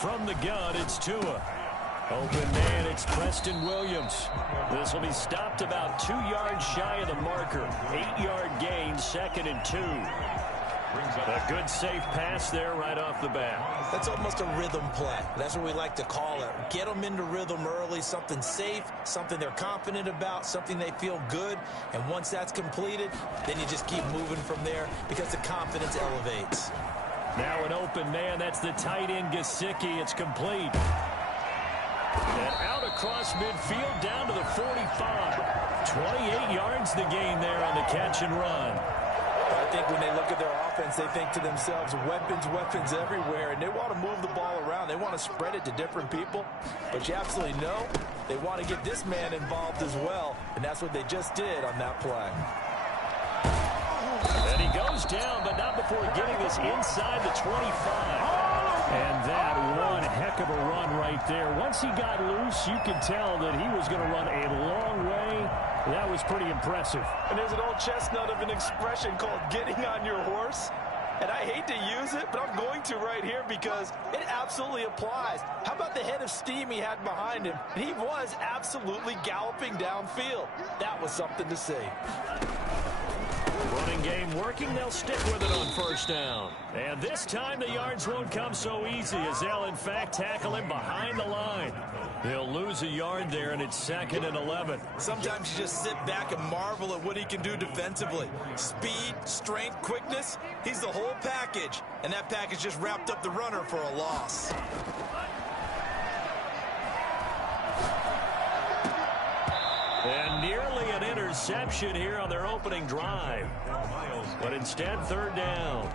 From the gun, it's Tua. Open man, it's Preston Williams. This will be stopped about 2 yards shy of the marker. 8-yard gain, 2nd and 2. A good safe pass there right off the bat. That's almost a rhythm play. That's what we like to call it. Get them into rhythm early, something safe, something they're confident about, something they feel good. And once that's completed, then you just keep moving from there because the confidence elevates. Now an open man. That's the tight end, Gesicki. It's complete. And out across midfield down to the 45. 28 yards the gain there on the catch and run. I think when they look at their offense, they think to themselves, weapons everywhere, and they want to move the ball around. They want to spread it to different people, but you absolutely know they want to get this man involved as well, and that's what they just did on that play. And he goes down, but not before getting this inside the 25. And that one heck of a run right there. Once he got loose, you could tell that he was going to run a long way. That was pretty impressive. And there's an old chestnut of an expression called getting on your horse. And I hate to use it, but I'm going to right here because it absolutely applies. How about the head of steam he had behind him? And he was absolutely galloping downfield. That was something to see. Running game working. They'll stick with it on 1st down. And this time the yards won't come so easy as they'll, in fact, tackle him behind the line. They'll lose a yard there, and it's 2nd and 11. Sometimes you just sit back and marvel at what he can do defensively. Speed, strength, quickness, he's the whole package. And that package just wrapped up the runner for a loss. And nearly an interception here on their opening drive. But instead, 3rd down.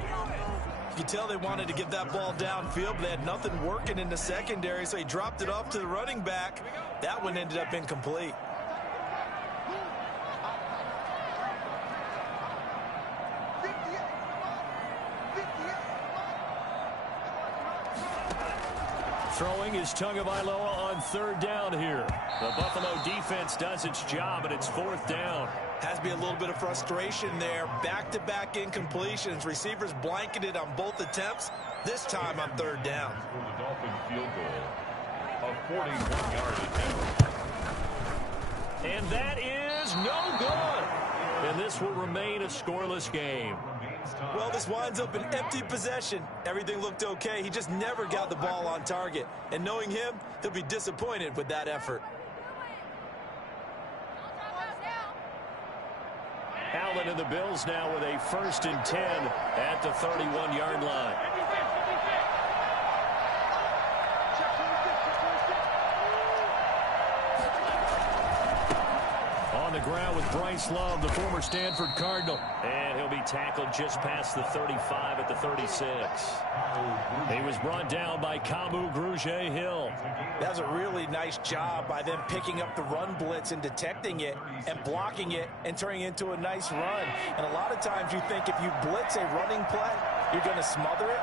You can tell they wanted to get that ball downfield, but they had nothing working in the secondary, so he dropped it off to the running back. That one ended up incomplete. Throwing is Tagovailoa on 3rd down here. The Buffalo defense does its job, and it's 4th down. Has to be a little bit of frustration there. Back-to-back incompletions. Receivers blanketed on both attempts. This time on 3rd down. For the Dolphin field goal, a 41-yard attempt. And that is no good. And this will remain a scoreless game. Well, this winds up an empty possession. Everything looked okay. He just never got the ball on target. And knowing him, he'll be disappointed with that effort. Allen and the Bills now with a 1st and 10 at the 31-yard line. On the ground with Bryce Love, the former Stanford Cardinal. And he'll be tackled just past the 35 at the 36. He was brought down by Kamu Grugier-Hill. That was a really nice job by them picking up the run blitz and detecting it and blocking it and turning it into a nice run. And a lot of times you think if you blitz a running play, you're going to smother it.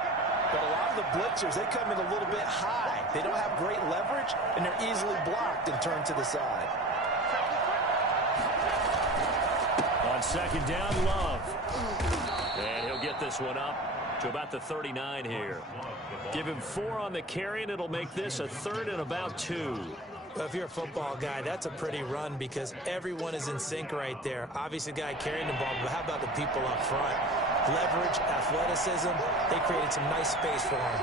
But a lot of the blitzers, they come in a little bit high. They don't have great leverage, and they're easily blocked and turned to the side. On 2nd down, Love. And he'll get this one up to about the 39 here. Give him 4 on the carry, and it'll make this a 3rd and about 2. Well, if you're a football guy, that's a pretty run because everyone is in sync right there. Obviously, the guy carrying the ball, but how about the people up front? Leverage, athleticism, they created some nice space for him.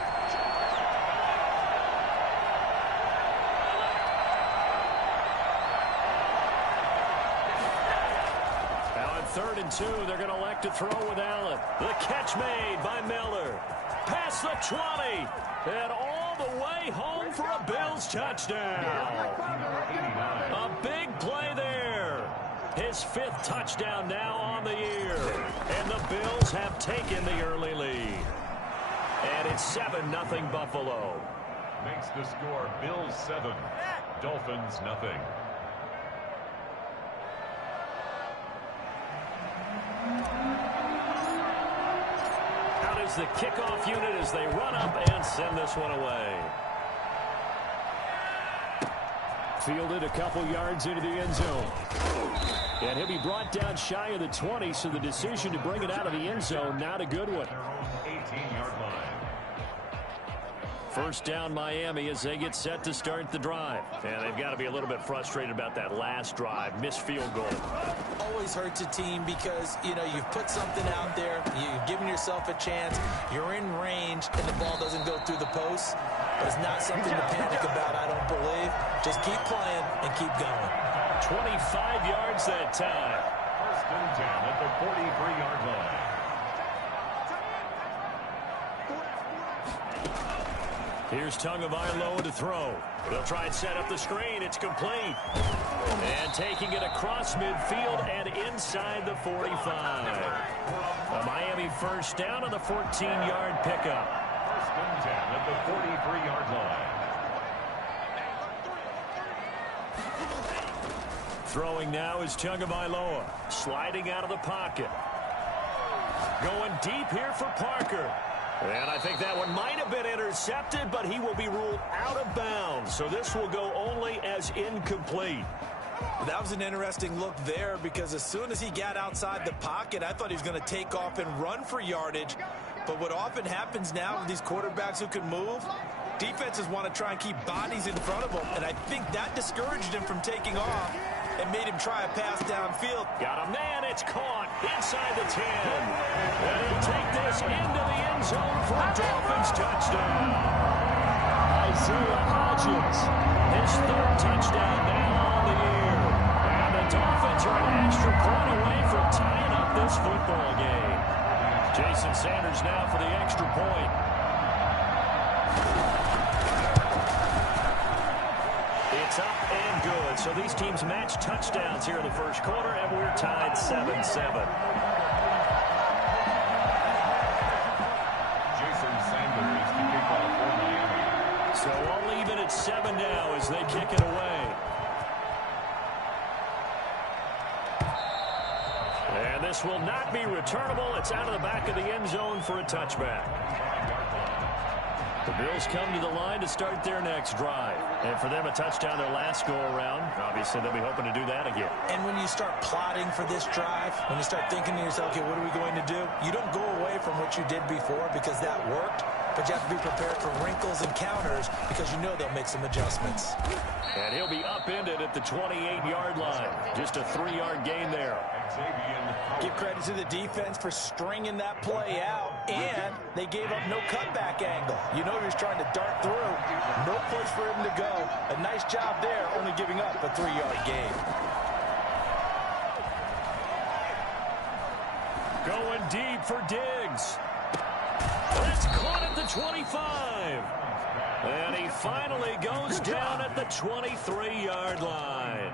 Now on 3rd and 2, they're going to elect to throw with Allen. The catch made by Miller. Past the 20, and all all the way home for a Bills touchdown. A big play there. His 5th touchdown now on the year. And the Bills have taken the early lead. And it's 7-0 Buffalo. Makes the score Bills 7, Dolphins nothing. Out is the kickoff unit as they run up and send this one away. Fielded a couple yards into the end zone. And he'll be brought down shy of the 20, so the decision to bring it out of the end zone, not a good one. 18-yard line. First down Miami as they get set to start the drive. And they've got to be a little bit frustrated about that last drive. Missed field goal. Always hurts a team because, you know, you've put something out there. You've given yourself a chance. You're in range, and the ball doesn't go through the post. But it's not something to panic about, I don't believe. Just keep playing and keep going. 25 yards that time. First and 10 at the 43-yard line. Here's Tagovailoa to throw. They'll try and set up the screen. It's complete. And taking it across midfield and inside the 45. A Miami first down on the 14-yard pickup. First and 10 at the 43-yard line. Throwing now is Tagovailoa. Sliding out of the pocket. Going deep here for Parker. And I think that one might have been intercepted, but he will be ruled out of bounds. So this will go only as incomplete. That was an interesting look there because as soon as he got outside the pocket, I thought he was going to take off and run for yardage. But what often happens now with these quarterbacks who can move, defenses want to try and keep bodies in front of them. And I think that discouraged him from taking off and made him try a pass downfield. Got a man, it's caught inside the 10. And he'll take this into the end zone for a Dolphins touchdown. Isaiah Hodgins, his 3rd touchdown now on the year. And the Dolphins are an extra point away from tying up this football game. Jason Sanders now for the extra point. It's up and good. So these teams match touchdowns here in the first quarter, and we're tied 7-7. Jason Sanders to kick off for Miami. So all even at 7 now as they kick it away. And this will not be returnable. It's out of the back of the end zone for a touchback. The Bills come to the line to start their next drive. And for them, a touchdown their last go-around. Obviously, they'll be hoping to do that again. And when you start plotting for this drive, when you start thinking to yourself, okay, what are we going to do? You don't go away from what you did before because that worked. But you have to be prepared for wrinkles and counters because you know they'll make some adjustments. And he'll be upended at the 28-yard line. Just a 3-yard gain there. Give credit to the defense for stringing that play out, and they gave up no cutback angle. You know he was trying to dart through. No place for him to go. A nice job there, only giving up a 3-yard gain. Going deep for Diggs. That's caught at the 25. And he finally goes down at the 23-yard line.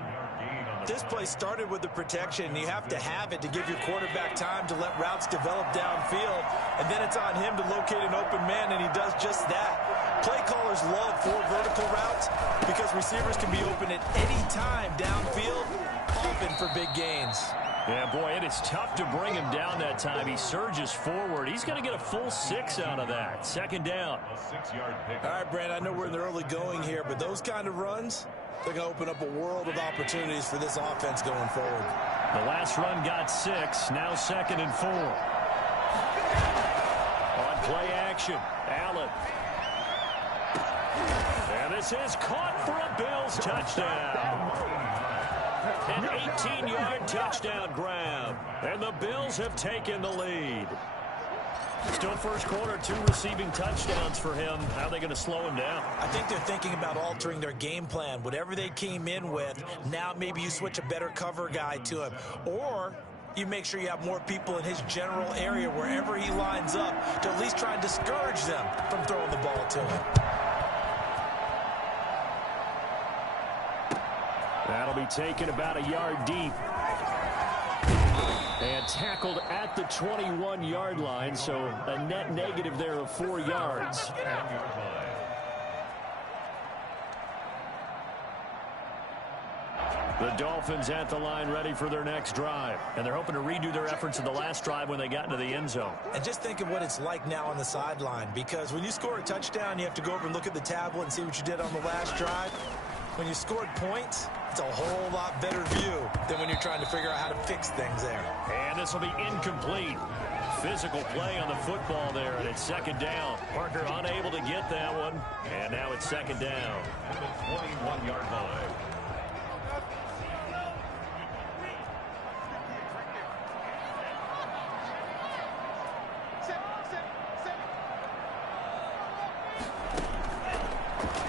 This play started with the protection. You have to have it to give your quarterback time to let routes develop downfield. And then it's on him to locate an open man, and he does just that. Play callers love 4 vertical routes because receivers can be open at any time downfield, often for big gains. Yeah, boy, it is tough to bring him down that time. He surges forward. He's going to get a full 6 out of that. Second down. A 6-yard pick. All right, Brand, I know we're in the early going here, but those kind of runs, they're going to open up a world of opportunities for this offense going forward. The last run got 6. Now 2nd and 4. On play action, Allen. And this is caught for a Bills touchdown. An 18-yard touchdown grab. And the Bills have taken the lead. Still first quarter, 2 receiving touchdowns for him. How are they going to slow him down? I think they're thinking about altering their game plan. Whatever they came in with, now maybe you switch a better cover guy to him. Or you make sure you have more people in his general area wherever he lines up to at least try and discourage them from throwing the ball to him. That'll be taken about a yard deep. And tackled at the 21-yard line, so a net negative there of 4 yards. The Dolphins at the line ready for their next drive. And they're hoping to redo their efforts in the last drive when they got into the end zone. And just think of what it's like now on the sideline, because when you score a touchdown, you have to go over and look at the tablet and see what you did on the last drive. When you scored points, it's a whole lot better view than when you're trying to figure out how to fix things there. And this will be incomplete. Physical play on the football there, and it's second down. Parker unable to get that one, and now it's second down. At the 21-yard line.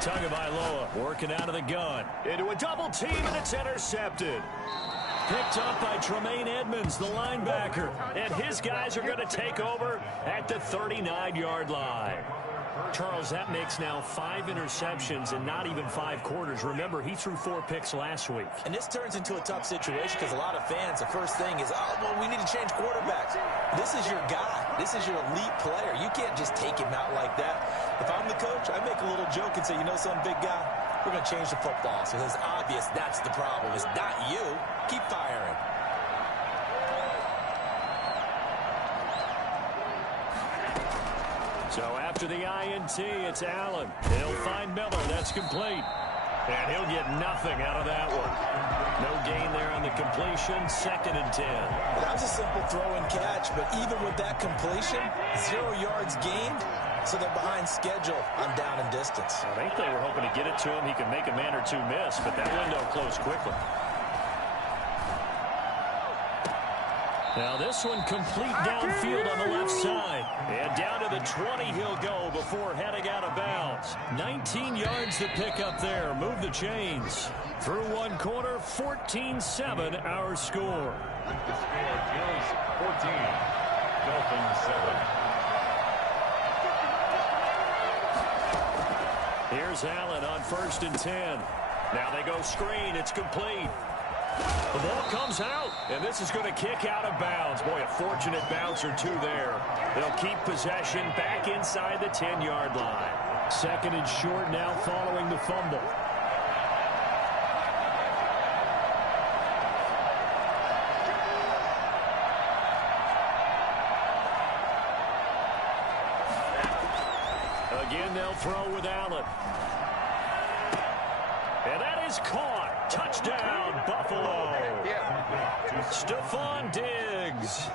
Tagovailoa working out of the gun. Into a double team, and it's intercepted. Picked up by Tremaine Edmonds, the linebacker. And his guys are going to take over at the 39-yard line. Charles, that makes now 5 interceptions in not even 5 quarters. Remember, he threw 4 picks last week. And this turns into a tough situation because a lot of fans, the first thing is, oh, well, we need to change quarterbacks. This is your guy. This is your elite player. You can't just take him out like that. If I'm the coach, I make a little joke and say, you know something, big guy? We're going to change the football. So it's obvious that's the problem. It's not you. Keep firing. So after the INT, it's Allen. He'll find Miller. That's complete. And he'll get nothing out of that one. No gain there on the completion. 2nd and 10. That was a simple throw and catch, but even with that completion, 0 yards gained, so they're behind schedule on down and distance. I think they were hoping to get it to him. He could make a man or two miss, but that window closed quickly. Now this one complete downfield on the left side. And down to the 20 he'll go before heading out of bounds. 19 yards to pick up there. Move the chains. Through one quarter, 14-7 our score. The score is 14. Dolphins 7. Here's Allen on 1st and 10. Now they go screen. It's complete. The ball comes out, and this is going to kick out of bounds. Boy, a fortunate bounce or two there. They'll keep possession back inside the 10-yard line. 2nd and short now following the fumble. Again, they'll throw with Allen. And that is caught. Touchdown, Buffalo. Stephon Diggs.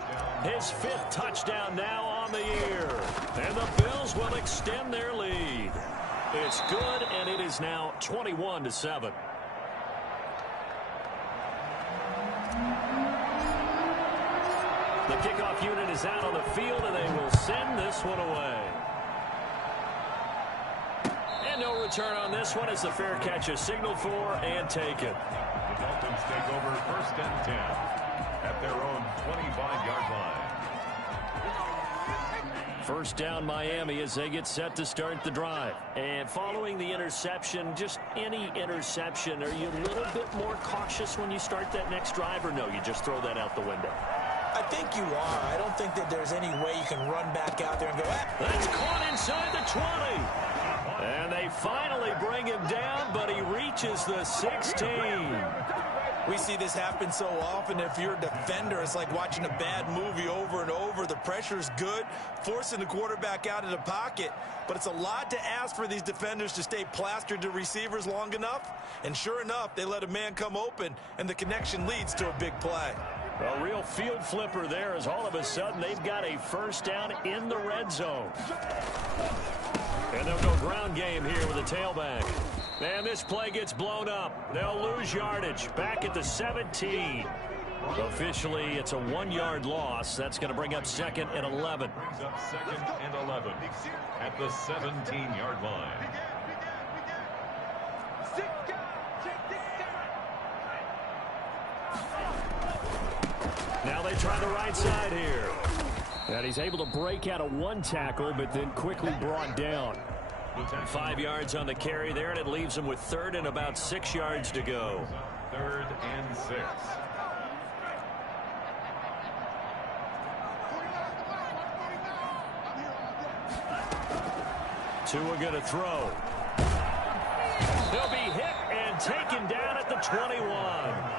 His 5th touchdown now on the year. And the Bills will extend their lead. It's good, and it is now 21-7. The kickoff unit is out on the field, and they will send this one away. No return on this one as the fair catch is signaled for and taken. The Dolphins take over 1st and 10 at their own 25-yard line. First down Miami as they get set to start the drive. And following the interception, just any interception, are you a little bit more cautious when you start that next drive, or no, you just throw that out the window? I think you are. I don't think that there's any way you can run back out there and go, That's caught inside the 20. And they finally bring him down, but he reaches the 16. We see this happen so often. If you're a defender, it's like watching a bad movie over and over. The pressure's good, forcing the quarterback out of the pocket. But it's a lot to ask for these defenders to stay plastered to receivers long enough. And sure enough, they let a man come open, and the connection leads to a big play. A real field flipper there as all of a sudden they've got a first down in the red zone. And they'll go ground game here with a tailback. Man, this play gets blown up. They'll lose yardage back at the 17. Officially, it's a 1-yard loss. That's going to bring up 2nd and 11. Brings up 2nd and 11 at the 17-yard line. Now they try the right side here. And he's able to break out of one tackle, but then quickly brought down. 5 yards on the carry there, and it leaves him with 3rd and about 6 yards to go. 3rd and 6. Tua going to throw. He'll be hit and taken down at the 21.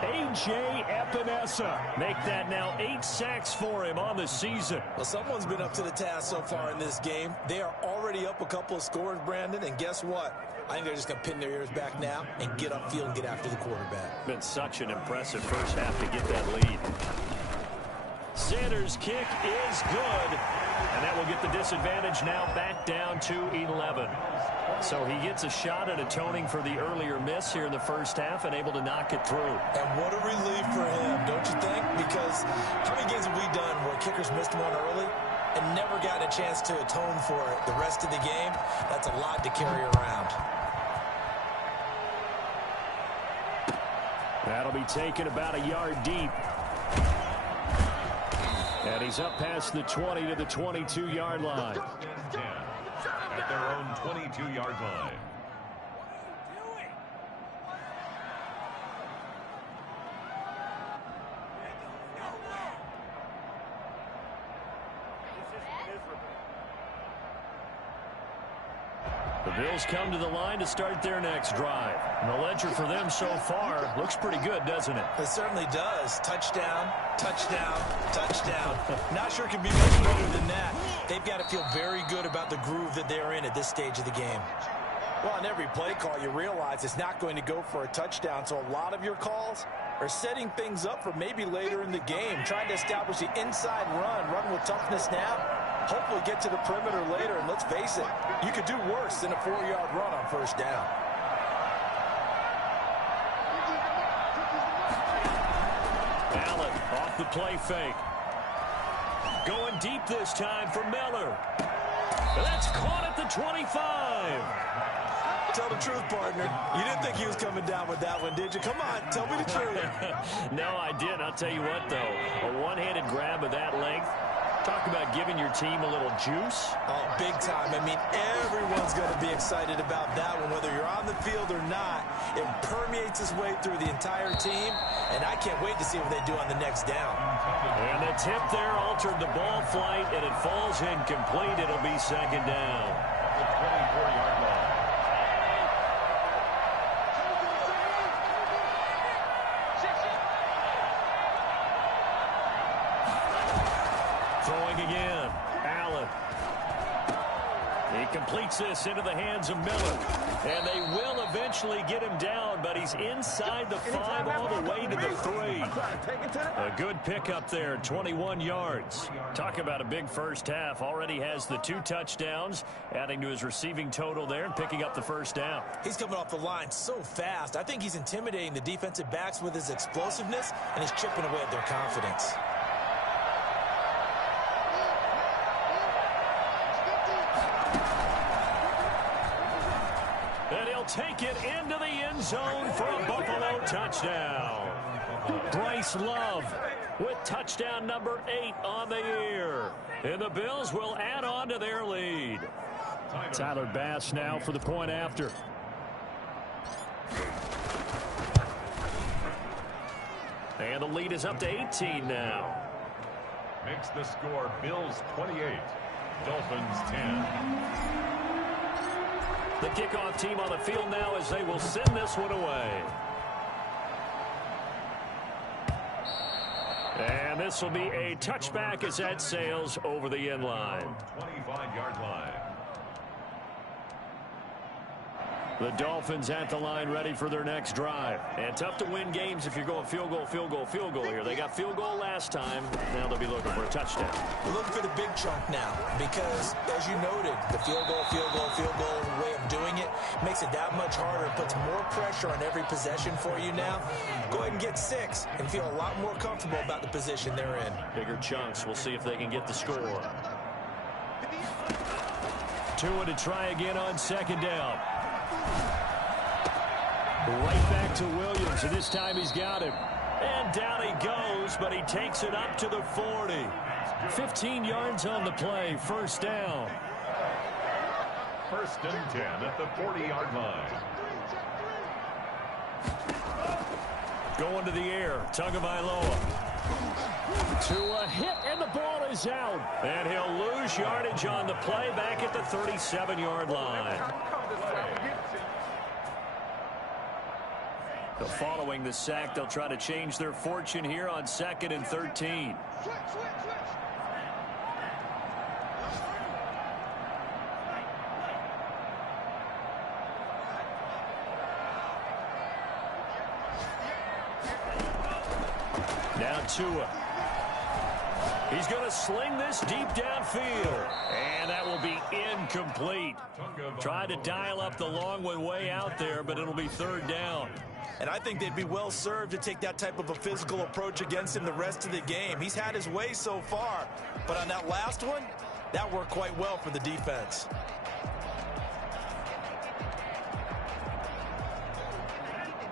A.J. Epinesa make that now 8 sacks for him on the season. Well, someone's been up to the task so far in this game. They are already up a couple of scores, Brandon, and guess what? I think they're just going to pin their ears back now and get upfield and get after the quarterback. Been such an impressive first half to get that lead. Sanders' kick is good, and that will get the disadvantage now back down to 11. So he gets a shot at atoning for the earlier miss here in the first half and able to knock it through. And what a relief for him, don't you think? Because how many games have we done where kickers missed one early and never gotten a chance to atone for it the rest of the game? That's a lot to carry around. That'll be taken about a yard deep. And he's up past the 20 to the 22-yard line. At their own 22-yard line. The Bills come to the line to start their next drive. And the ledger for them so far looks pretty good, doesn't it? It certainly does. Touchdown, touchdown, touchdown. Not sure it can be much better than that. They've got to feel very good about the groove that they're in at this stage of the game. Well, on every play call, you realize it's not going to go for a touchdown, so a lot of your calls are setting things up for maybe later in the game, trying to establish the inside run with toughness now, hopefully get to the perimeter later, and let's face it, you could do worse than a 4-yard run on first down. Allen off the play fake. Going deep this time for Miller. That's caught at the 25. Tell the truth, partner. You didn't think he was coming down with that one, did you? Come on, tell me the truth. No, I didn't. I'll tell you what, though. A one-handed grab of that length. Talk about giving your team a little juice. Oh, big time. I mean, everyone's going to be excited about that one, whether you're on the field or not. It permeates its way through the entire team, and I can't wait to see what they do on the next down. And the tip there altered the ball flight, and it falls incomplete. It'll be second down. The 24-yard line. Throwing again. Allen. He completes this into the hands of Miller. And they will eventually get him down, but he's inside the 5 all the way to the 3. A good pickup there, 21 yards. Talk about a big first half. Already has the 2 touchdowns, adding to his receiving total there and picking up the first down. He's coming off the line so fast. I think he's intimidating the defensive backs with his explosiveness, and he's chipping away at their confidence. Take it into the end zone for a Buffalo touchdown. Bryce Love with touchdown number 8 on the year. And the Bills will add on to their lead. Tyler Bass now for the point after. And the lead is up to 18 now. Makes the score Bills 28, Dolphins 10. The kickoff team on the field now as they will send this one away. And this will be a touchback as that sails over the end line. 25-yard line. The Dolphins at the line ready for their next drive. And tough to win games if you're going field goal, field goal, field goal here. They got field goal last time. Now they'll be looking for a touchdown. We're looking for the big chunk now because, as you noted, the field goal way of doing it makes it that much harder. It puts more pressure on every possession for you now. Go ahead and get 6 and feel a lot more comfortable about the position they're in. Bigger chunks. We'll see if they can get the score. Tua to try again on second down. Right back to Williams, and this time he's got him. And down he goes, but he takes it up to the 40. 15 yards on the play, first down. 1st and 10 at the 40-yard line. Going to the air. Tagovailoa. To a hit, and the ball is out. And he'll lose yardage on the play back at the 37-yard line. Following the sack, they'll try to change their fortune here on 2nd and 13. Now Tua. He's going to sling this deep downfield. And that will be incomplete. Tried to dial up the long one way out there, but it'll be 3rd down. And I think they'd be well served to take that type of a physical approach against him the rest of the game. He's had his way so far. But on that last one, that worked quite well for the defense.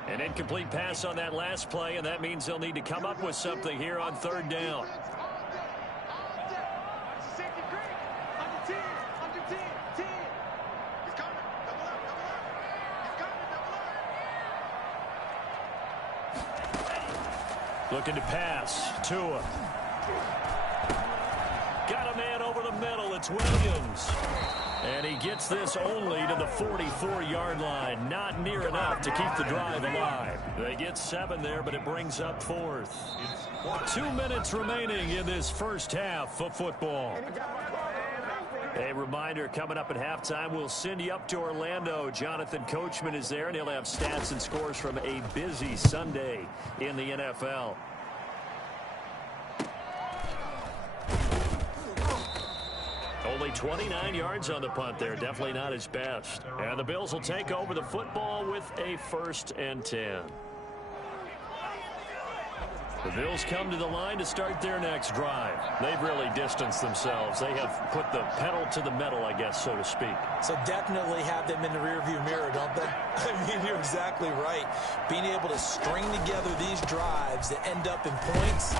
An incomplete pass on that last play, and that means they'll need to come up with something here on 3rd down. Looking to pass. Tua. Got a man over the middle. It's Williams. And he gets this only to the 44-yard line. Not near enough to keep the drive alive. They get 7 there, but it brings up 4th. 2 minutes remaining in this first half of football. A reminder, coming up at halftime, we'll send you up to Orlando. Jonathan Coachman is there, and he'll have stats and scores from a busy Sunday in the NFL. Only 29 yards on the punt there. Definitely not his best. And the Bills will take over the football with a 1st and 10. The Bills come to the line to start their next drive. They've really distanced themselves. They have put the pedal to the metal, I guess, so to speak. So definitely have them in the rearview mirror, don't they? I mean, you're exactly right. Being able to string together these drives that end up in points,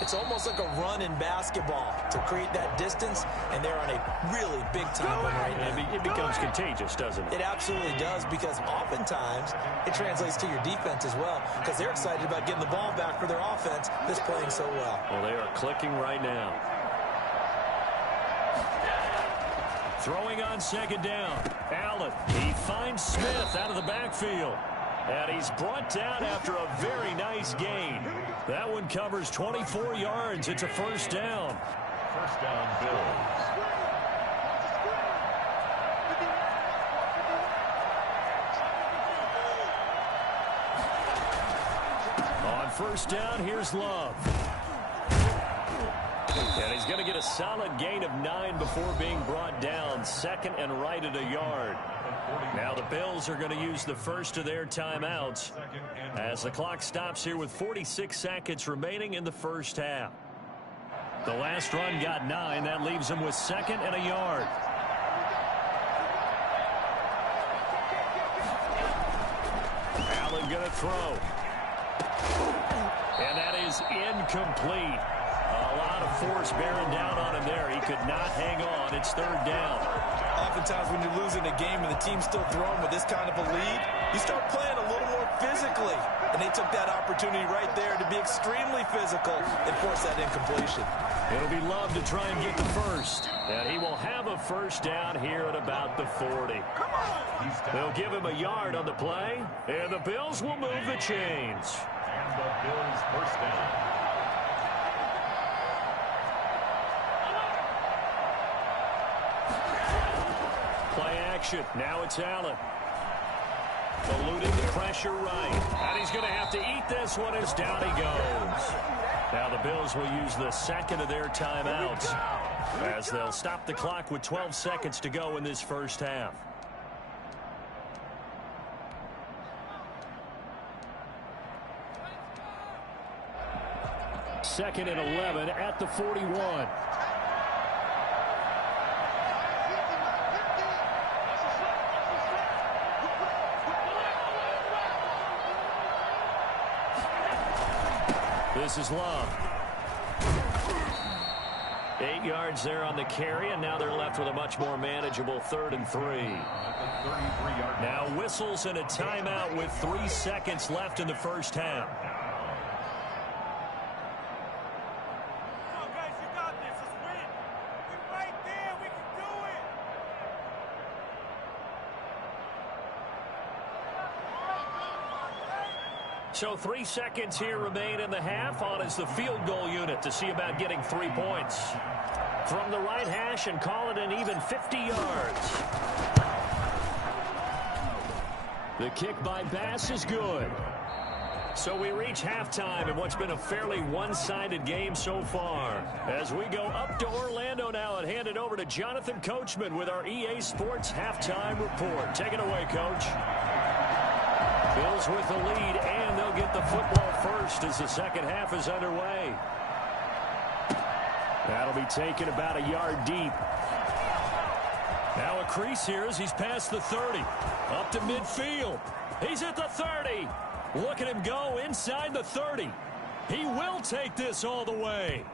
it's almost like a run in basketball to create that distance, and they're on a really big-time one right now. It becomes contagious, doesn't it? It absolutely does, because oftentimes it translates to your defense as well, because they're excited about getting the ball back for their offense that's playing so well. Well, they are clicking right now. Throwing on 2nd down. Allen. He finds Smith out of the backfield. And he's brought down after a very nice gain. That one covers 24 yards. It's a 1st down. 1st down, Bills. On 1st down, here's Love. And he's going to get a solid gain of 9 before being brought down. 2nd and right at a yard. Now the Bills are going to use the first of their timeouts as the clock stops here with 46 seconds remaining in the first half. The last run got 9. That leaves them with 2nd and a yard. Allen going to throw. And that is incomplete. A lot of force bearing down on him there. He could not hang on. It's 3rd down. Oftentimes when you're losing a game and the team's still throwing with this kind of a lead, you start playing a little more physically. And they took that opportunity right there to be extremely physical and force that incompletion. It'll be Love to try and get the first. And he will have a 1st down here at about the 40. They'll give him a yard on the play. And the Bills will move the chains. And the Bills' 1st down. Play action. Now it's Allen. Eluding the pressure right. And he's going to have to eat this one as down he goes. Now the Bills will use the 2nd of their timeouts as they'll stop the clock with 12 seconds to go in this first half. Second and 11 at the 41. This is Love. 8 yards there on the carry, and now they're left with a much more manageable 3rd and 3. Now whistles and a timeout with 3 seconds left in the first half. So 3 seconds here remain in the half. On is the field goal unit to see about getting 3 points. From the right hash and call it an even 50 yards. The kick by Bass is good. So we reach halftime in what's been a fairly one-sided game so far. As we go up to Orlando now and hand it over to Jonathan Coachman with our EA Sports Halftime Report. Take it away, Coach. Bills with the lead, and they'll get the football first as the second half is underway. That'll be taken about a yard deep. Now a crease here as he's past the 30. Up to midfield. He's at the 30. Look at him go inside the 30. He will take this all the way.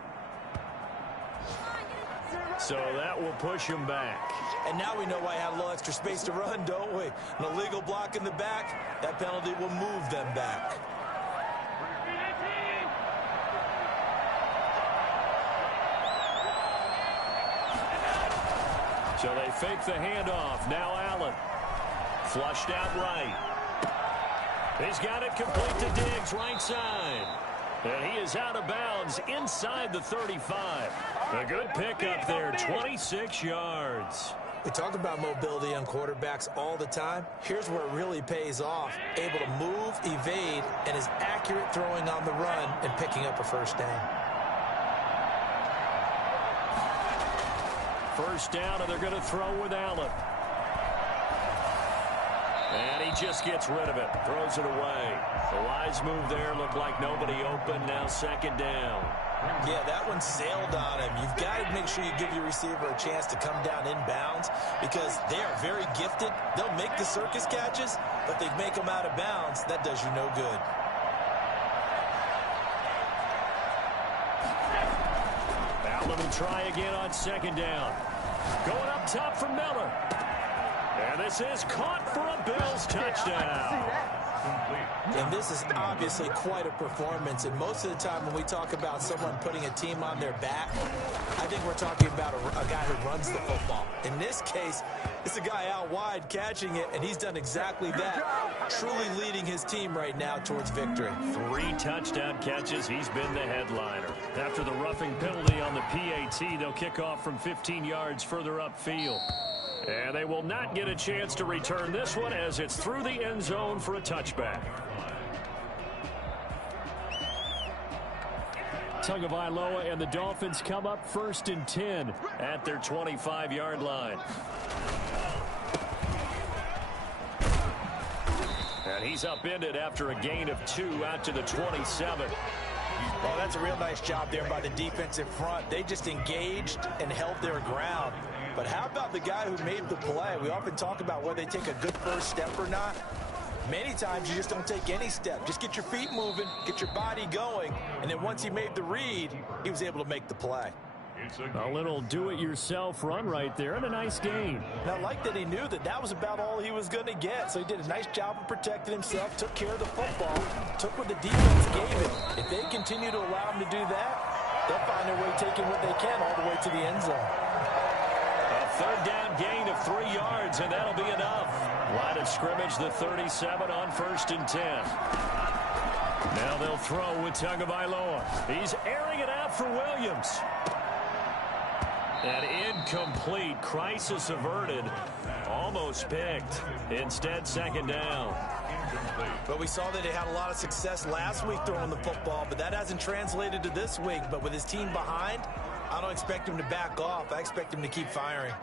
So that will push him back. And now we know why he had a little extra space to run, don't we? An illegal block in the back. That penalty will move them back. So they fake the handoff. Now Allen. Flushed out right. He's got it complete to Diggs, right side. And he is out of bounds inside the 35. A good pickup there, 26 yards. We talk about mobility on quarterbacks all the time. Here's where it really pays off. Able to move, evade, and is accurate throwing on the run and picking up a first down. First down, and they're going to throw with Allen. And he just gets rid of it. Throws it away. The wise move there. Looked like nobody open. Now second down. Yeah, that one sailed on him. You've got to make sure you give your receiver a chance to come down inbounds because they are very gifted. They'll make the circus catches, but they make them out of bounds. That does you no good. Allen will try again on second down. Going up top for Miller. And this is caught for a Bills touchdown. And this is obviously quite a performance. And most of the time when we talk about someone putting a team on their back, I think we're talking about a guy who runs the football. In this case, it's a guy out wide catching it, and he's done exactly that, truly leading his team right now towards victory. 3 touchdown catches. He's been the headliner. After the roughing penalty on the PAT, they'll kick off from 15 yards further upfield. And they will not get a chance to return this one as it's through the end zone for a touchback. Tagovailoa and the Dolphins come up 1st and 10 at their 25-yard line. And he's upended after a gain of 2 out to the 27. Well, that's a real nice job there by the defensive front. They just engaged and held their ground. But how about the guy who made the play? We often talk about whether they take a good first step or not. Many times you just don't take any step. Just get your feet moving, get your body going, and then once he made the read, he was able to make the play. A little do-it-yourself run right there and a nice gain. And I like that he knew that that was about all he was going to get. So he did a nice job of protecting himself, took care of the football, took what the defense gave him. If they continue to allow him to do that, they'll find their way taking what they can all the way to the end zone. A third down gain of 3 yards, and that'll be enough. Line of scrimmage, the 37 on 1st and 10. Now they'll throw with Tagovailoa. He's airing it out for Williams. And incomplete. Crisis averted. Almost picked. Instead, second down. But we saw that they had a lot of success last week throwing the football, but that hasn't translated to this week. But with his team behind, I don't expect him to back off. I expect him to keep firing.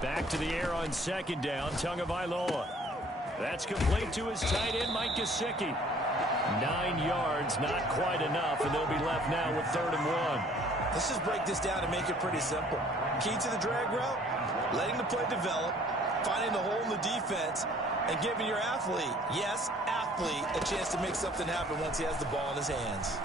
Back to the air on second down. Tagovailoa. That's complete to his tight end, Mike Gesicki. 9 yards, not quite enough, and they'll be left now with 3rd and 1. Let's just break this down and make it pretty simple. Key to the drag route, letting the play develop, finding the hole in the defense, and giving your athlete, yes, athlete, a chance to make something happen once he has the ball in his hands.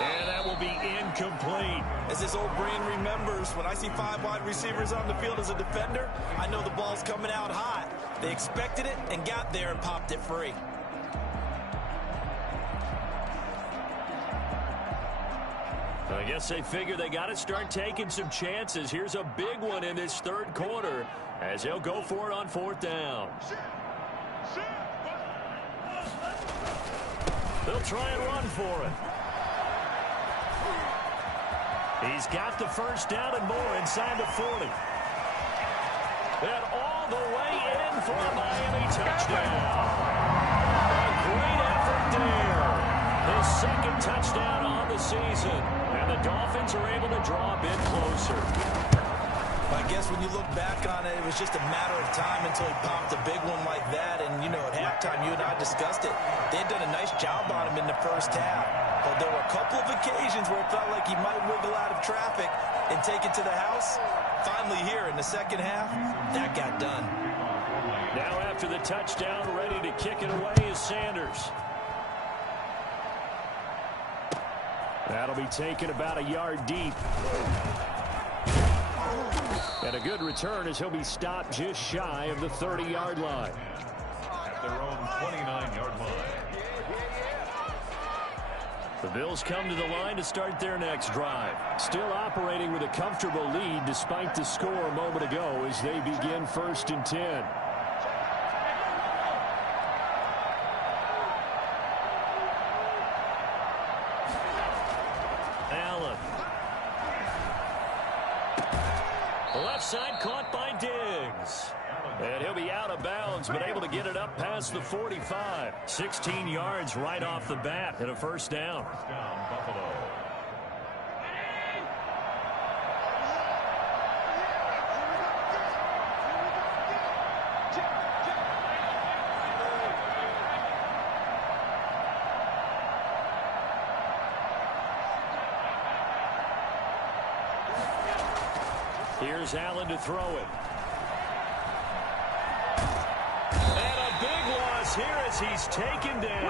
And that will be incomplete. As this old brain remembers, when I see 5 wide receivers on the field as a defender, I know the ball's coming out hot. They expected it and got there and popped it free. I guess they figure they got to start taking some chances. Here's a big one in this third quarter. as he'll go for it on 4th down. They'll try and run for it. He's got the 1st down and more inside the 40. And all the way in for a Miami touchdown. A great effort there. His 2nd touchdown on the season. And the Dolphins are able to draw a bit closer. I guess when you look back on it, it was just a matter of time until he popped a big one like that. And, you know, at halftime, you and I discussed it. They had done a nice job on him in the 1st half. But there were a couple of occasions where it felt like he might wiggle out of traffic and take it to the house. Finally here in the 2nd half, that got done. Now after the touchdown, ready to kick it away is Sanders. That'll be taken about a yard deep. And a good return as he'll be stopped just shy of the 30-yard line. At their own 29-yard line. The Bills come to the line to start their next drive. Still operating with a comfortable lead despite the score a moment ago as they begin 1st and 10. Left side caught by Diggs. And he'll be out of bounds, but able to get it up past the 45. 16 yards right off the bat and a 1st down. Buffalo. Here's Allen to throw it. And a big loss here as he's taken down.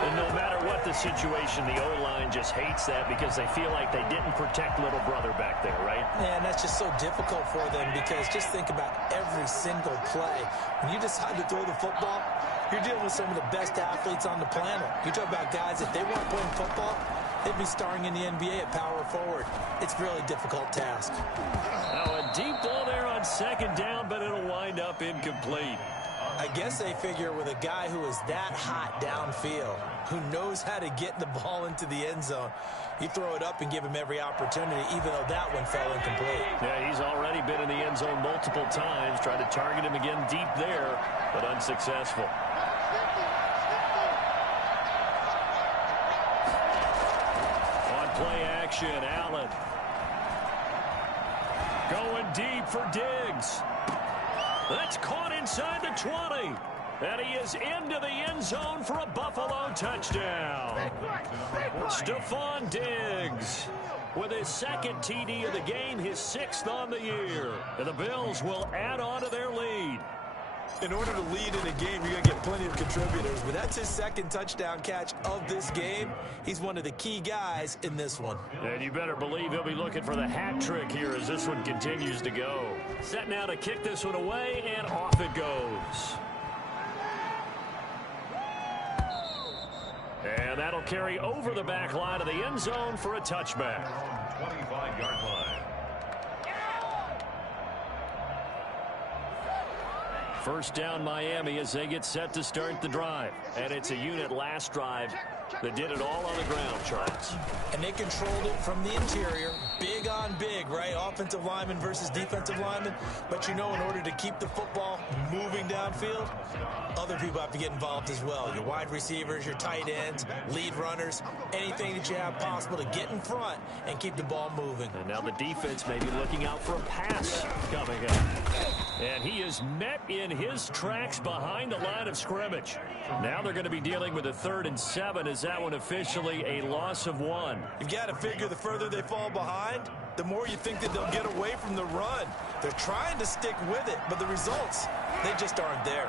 And no matter what the situation, the O-line just hates that because they feel like they didn't protect little brother back there, right? Man, that's just so difficult for them because just think about every single play. When you decide to throw the football, you're dealing with some of the best athletes on the planet. You talk about guys, if they weren't playing football, they'd be starring in the NBA at power forward. It's a really difficult task. Now a deep ball there on 2nd down, but it'll wind up incomplete. I guess they figure with a guy who is that hot downfield, who knows how to get the ball into the end zone, you throw it up and give him every opportunity, even though that one fell incomplete. Yeah, he's already been in the end zone multiple times, tried to target him again deep there, but unsuccessful. Play action, Allen. Going deep for Diggs. That's caught inside the 20. And he is into the end zone for a Buffalo touchdown. Stephon Diggs with his 2nd TD of the game, his 6th on the year. And the Bills will add on to their lead. In order to lead in a game, you're going to get plenty of contributors. But that's his 2nd touchdown catch of this game. He's one of the key guys in this one. And you better believe he'll be looking for the hat trick here as this one continues to go. Set now to kick this one away, and off it goes. And that'll carry over the back line of the end zone for a touchback. 25-yard line. First down Miami as they get set to start the drive. And it's a unit last drive that did it all on the ground, Charles. And they controlled it from the interior. Big on big, right? Offensive lineman versus defensive lineman. But you know, in order to keep the football moving downfield, other people have to get involved as well. Your wide receivers, your tight ends, lead runners, anything that you have possible to get in front and keep the ball moving. And now the defense may be looking out for a pass coming up. And he is met in his tracks behind the line of scrimmage. Now they're going to be dealing with a 3rd and 7 as that one officially a loss of 1. You've got to figure the further they fall behind, the more you think that they'll get away from the run. They're trying to stick with it, but the results, they just aren't there.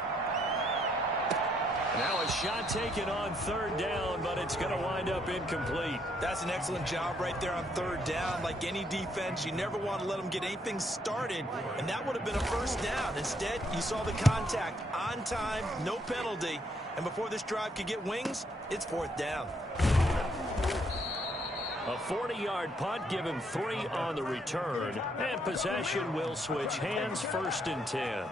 Now a shot taken on 3rd down, but it's going to wind up incomplete. That's an excellent job right there on 3rd down. Like any defense, you never want to let them get anything started, and that would have been a 1st down. Instead, you saw the contact on time, no penalty, and before this drive could get wings, it's 4th down. A 40-yard punt, give him 3 on the return, and possession will switch hands, 1st and 10.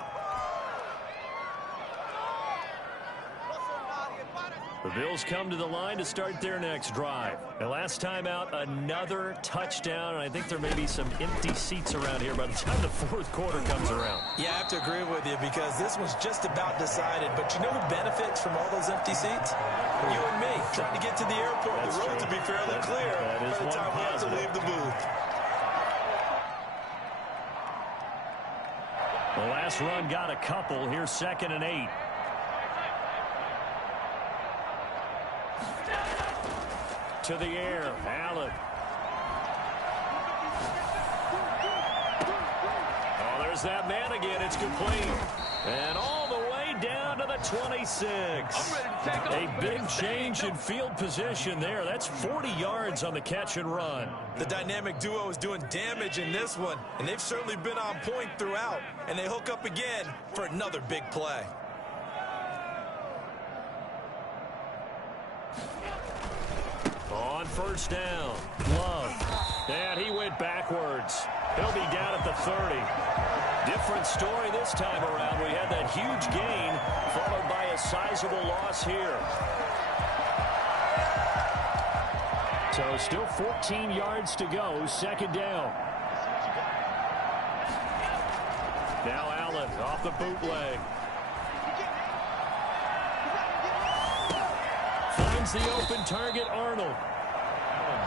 The Bills come to the line to start their next drive. And last time out, another touchdown, and I think there may be some empty seats around here by the time the 4th quarter comes around. Yeah, I have to agree with you because this one's just about decided. But you know who benefits from all those empty seats? You and me, trying to get to the airport. That's the road true. to be fairly clear that is by the one time we have to positive. leave the booth. The last run got a couple. Here's 2nd and 8. To the air, Allen. Oh, there's that man again. It's complete. And all the way down to the 26. A big change in field position there. That's 40 yards on the catch and run. The dynamic duo is doing damage in this one, and they've certainly been on point throughout. And they hook up again for another big play. On 1st down, Love. And he went backwards. He'll be down at the 30. Different story this time around. We had that huge gain followed by a sizable loss here. So still 14 yards to go, 2nd down. Now Allen off the bootleg. Finds the open target, Arnold.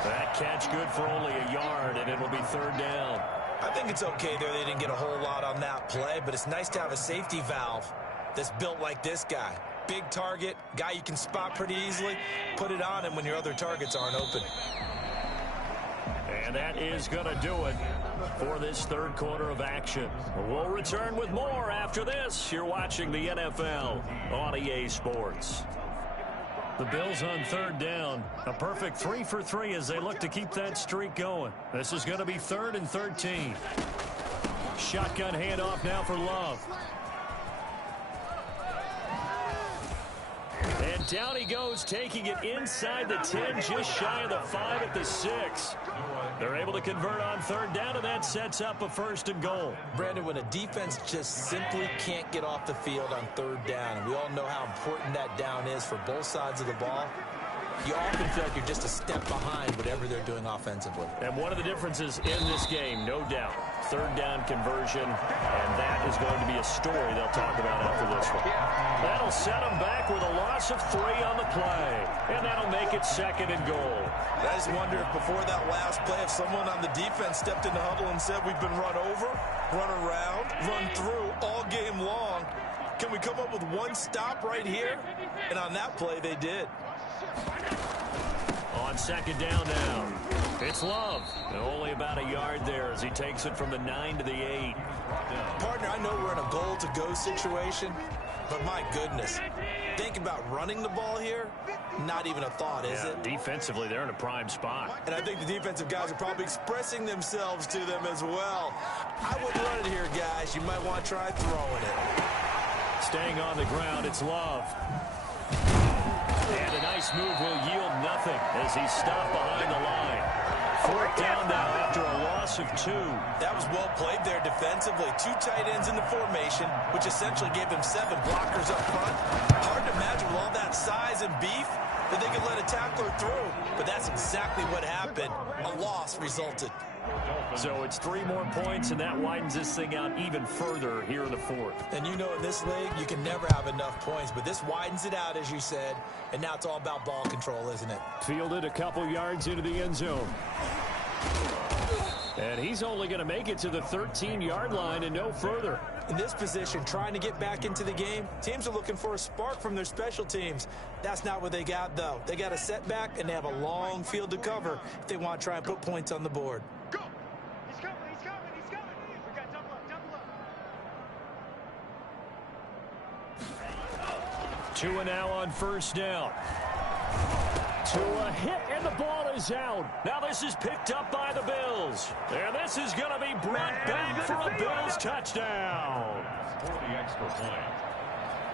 That catch good for only a yard, and it'll be 3rd down. I think it's okay there. They didn't get a whole lot on that play, but it's nice to have a safety valve that's built like this guy. Big target, guy you can spot pretty easily. Put it on him when your other targets aren't open. And that is going to do it for this 3rd quarter of action. We'll return with more after this. You're watching the NFL on EA Sports. The Bills on 3rd down. A perfect 3 for 3 as they look to keep that streak going. This is going to be 3rd and 13. Shotgun handoff now for Love. And down he goes, taking it inside the 10, just shy of the 5 at the 6. They're able to convert on 3rd down, and that sets up a 1st and goal. Brandon, when a defense just simply can't get off the field on 3rd down, and we all know how important that down is for both sides of the ball, you often feel like you're just a step behind whatever they're doing offensively. And one of the differences in this game, no doubt, 3rd down conversion, and that is going to be a story they'll talk about after this one. That'll set them back with a loss of 3 on the play, and that'll make it 2nd and goal. I just wonder if before that last play, if someone on the defense stepped in the huddle and said, we've been run over, run around, run through all game long. Can we come up with one stop right here? And on that play, they did. On 2nd down now, it's Love. And only about a yard there as he takes it from the 9 to the 8. Partner, I know we're in a goal-to-go situation, but my goodness, think about running the ball here. Not even a thought, is it? Defensively, they're in a prime spot. And I think the defensive guys are probably expressing themselves to them as well. I wouldn't run it here, guys. You might want to try throwing it. Staying on the ground, it's Love. And a nice move will yield nothing as he's stopped behind the line. 4th down now after a loss of 2. That was well played there defensively. 2 tight ends in the formation, which essentially gave them 7 blockers up front. Hard to imagine with all that size and beef that they could let a tackler through. But that's exactly what happened. A loss resulted. So it's 3 more points, and that widens this thing out even further here in the 4th. And you know in this league, you can never have enough points. But this widens it out, as you said. And now it's all about ball control, isn't it? Fielded a couple yards into the end zone. And he's only going to make it to the 13-yard line and no further. In this position, trying to get back into the game, teams are looking for a spark from their special teams. That's not what they got, though. They got a setback, and they have a long field to cover if they want to try and put points on the board. Go! He's coming, he's coming, he's coming! We got double up, double up. Tua now on 1st down. Tua hit, and the ball is out. Now this is picked up by the Bills. And this is going to be brought back for a Bills touchdown. For the extra point.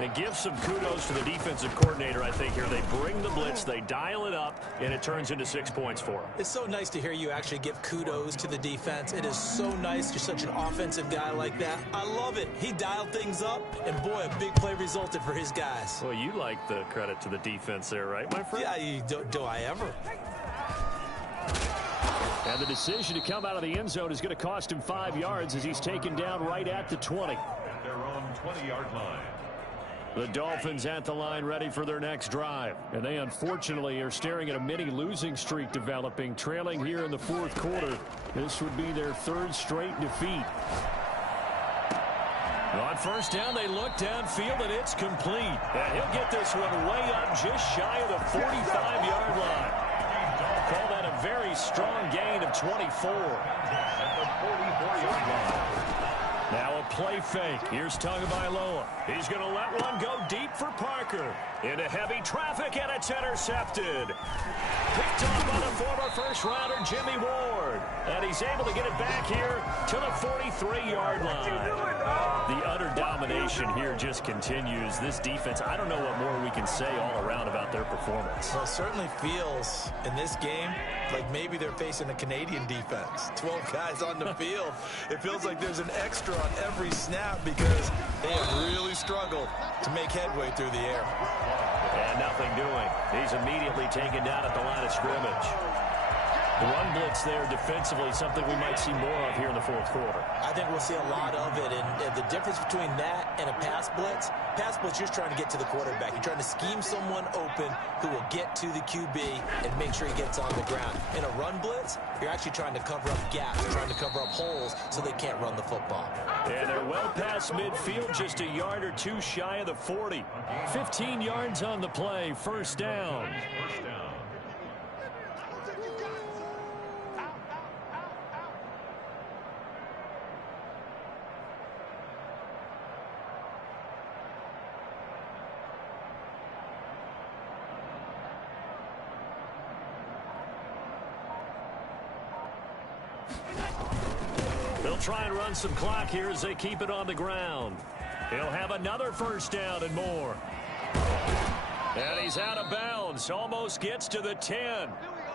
And give some kudos to the defensive coordinator, I think, here. They bring the blitz, they dial it up, and it turns into 6 points for them. It's so nice to hear you actually give kudos to the defense. It is so nice. You're such an offensive guy like that. I love it. He dialed things up, and boy, a big play resulted for his guys. Well, you like the credit to the defense there, right, my friend? Yeah, do I ever? And the decision to come out of the end zone is going to cost him 5 yards as he's taken down right at the 20. At their own 20-yard line. The Dolphins at the line ready for their next drive. And they unfortunately are staring at a mini losing streak developing, trailing here in the fourth quarter. This would be their 3rd straight defeat. On first down, they look downfield, and it's complete. And he'll get this one way up just shy of the 45-yard line. Call that a very strong gain of 24. At the 44-yard line. Now a play fake. Here's Tagovailoa. He's going to let one go deep for Parker. Into heavy traffic, and it's intercepted. Picked off by the former first-rounder Jimmy Ward. And he's able to get it back here to the 43-yard line. The utter domination here just continues. This defense, I don't know what more we can say all around about their performance. Well, it certainly feels in this game like maybe they're facing a Canadian defense. 12 guys on the field. It feels like there's an extra on every snap because they have really struggled to make headway through the air. And nothing doing. He's immediately taken down at the line of scrimmage. The run blitz there defensively, something we might see more of here in the fourth quarter. I think we'll see a lot of it, and the difference between that and a pass blitz, you're just trying to get to the quarterback. You're trying to scheme someone open who will get to the QB and make sure he gets on the ground. In a run blitz, you're actually trying to cover up gaps, you're trying to cover up holes so they can't run the football. And they're well past midfield, just a yard or two shy of the 40. 15 yards on the play, first down. First down. They'll try and run some clock here as they keep it on the ground. He'll have another first down and more. And he's out of bounds. Almost gets to the 10.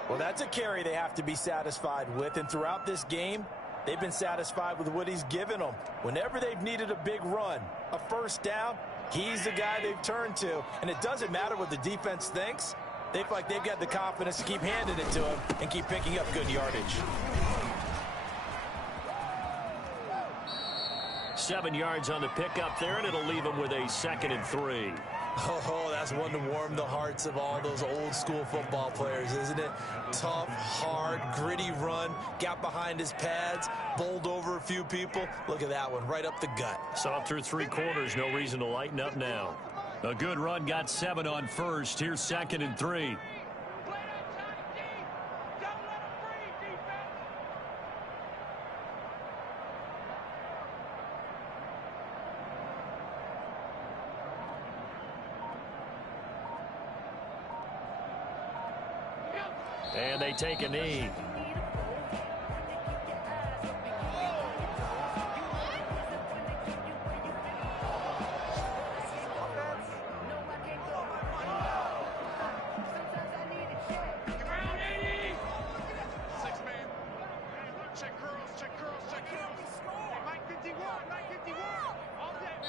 Well, that's a carry they have to be satisfied with. And throughout this game, they've been satisfied with what he's given them. Whenever they've needed a big run, a first down, he's the guy they've turned to. And it doesn't matter what the defense thinks. They feel like they've got the confidence to keep handing it to him and keep picking up good yardage. 7 yards on the pickup there, and it'll leave him with a 2nd and 3. Oh, that's one to warm the hearts of all those old school football players, isn't it? Tough, hard, gritty run, got behind his pads, bowled over a few people. Look at that one, right up the gut. So through 3 quarters, no reason to lighten up now. A good run, got 7 on first. Here's 2nd and 3. And they take a knee.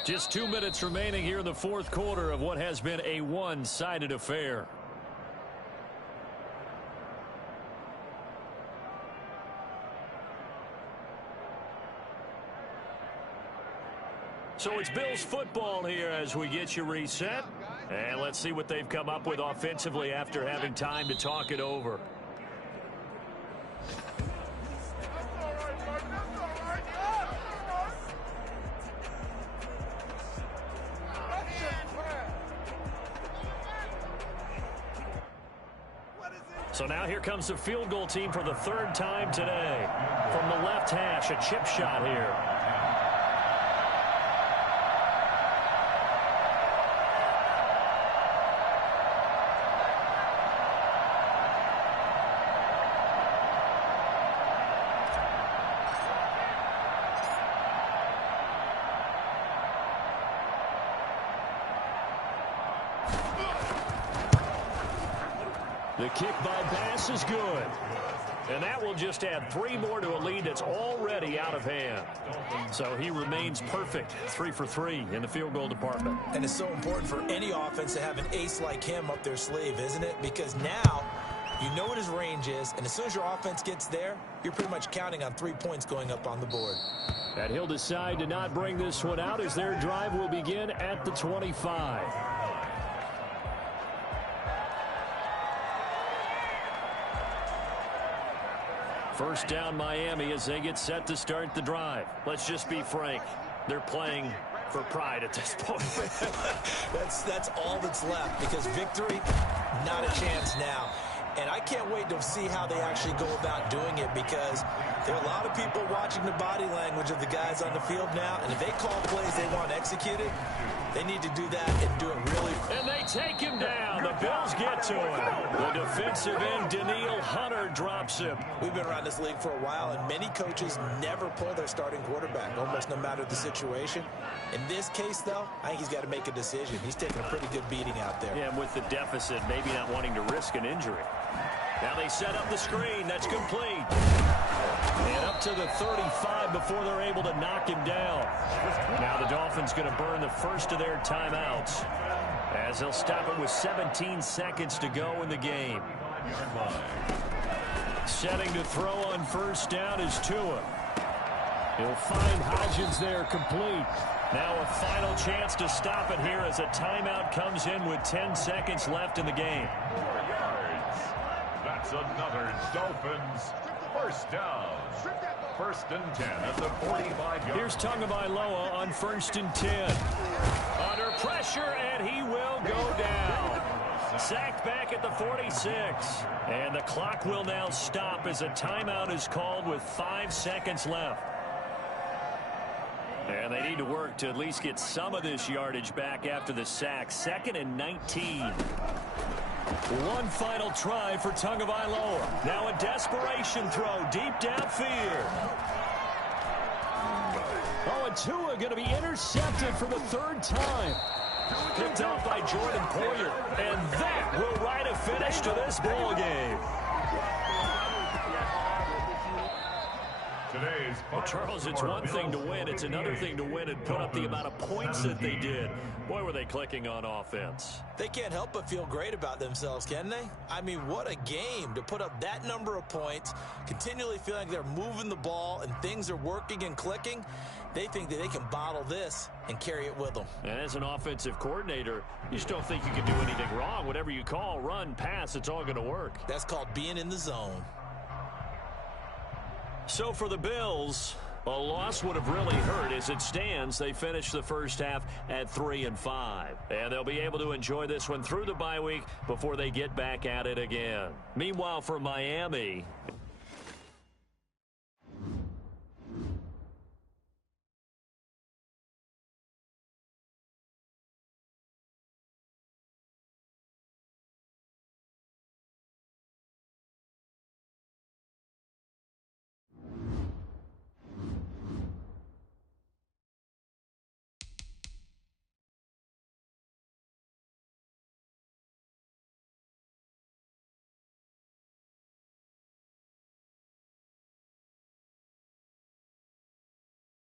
Just 2 minutes remaining here in the fourth quarter of what has been a one-sided affair. So it's Bills football here as we get you reset. And let's see what they've come up with offensively after having time to talk it over. So now here comes the field goal team for the 3rd time today. From the left hash, a chip shot here. The kick by Bass is good. And that will just add 3 more to a lead that's already out of hand. So he remains perfect, 3 for 3 in the field goal department. And it's so important for any offense to have an ace like him up their sleeve, isn't it? Because now you know what his range is, and as soon as your offense gets there, you're pretty much counting on 3 points going up on the board. And he'll decide to not bring this one out as their drive will begin at the 25. First down Miami as they get set to start the drive. Let's just be frank. They're playing for pride at this point. That's all that's left, because victory, not a chance now. And I can't wait to see how they actually go about doing it, because there are a lot of people watching the body language of the guys on the field now, and if they call plays they want executed, they need to do that and do it really. And they take him down. The Bills get to him. The defensive end, Danielle Hunter, drops him. We've been around this league for a while, and many coaches never pull their starting quarterback, almost no matter the situation. In this case, though, I think he's got to make a decision. He's taking a pretty good beating out there. Yeah, and with the deficit, maybe not wanting to risk an injury. Now they set up the screen. That's complete. And up to the 35 before they're able to knock him down. Now the Dolphins going to burn the first of their timeouts, as they'll stop it with 17 seconds to go in the game. Setting to throw on first down is Tua. He'll find Hodgins there, complete. Now a final chance to stop it here as a timeout comes in with 10 seconds left in the game. That's another Dolphins first down. 1st and 10 at the 45-yard. Here's Tagovailoa on 1st and 10. Under pressure, and he will go down. Sacked back at the 46. And the clock will now stop as a timeout is called with 5 seconds left. And they need to work to at least get some of this yardage back after the sack. 2nd and 19. One final try for Tagovailoa. Now a desperation throw deep downfield. Oh, and Tua going to be intercepted for the 3rd time. Picked off by Jordan Poyer. And that will write a finish to this ball game. Well, Charles, it's one thing to win. It's another thing to win and put up the amount of points that they did. Boy, were they clicking on offense. They can't help but feel great about themselves, can they? I mean, what a game to put up that number of points, continually feeling like they're moving the ball and things are working and clicking. They think that they can bottle this and carry it with them. And as an offensive coordinator, you just don't think you can do anything wrong. Whatever you call, run, pass, it's all going to work. That's called being in the zone. So for the Bills, a loss would have really hurt. As it stands, they finished the first half at 3-5. And they'll be able to enjoy this one through the bye week before they get back at it again. Meanwhile, for Miami,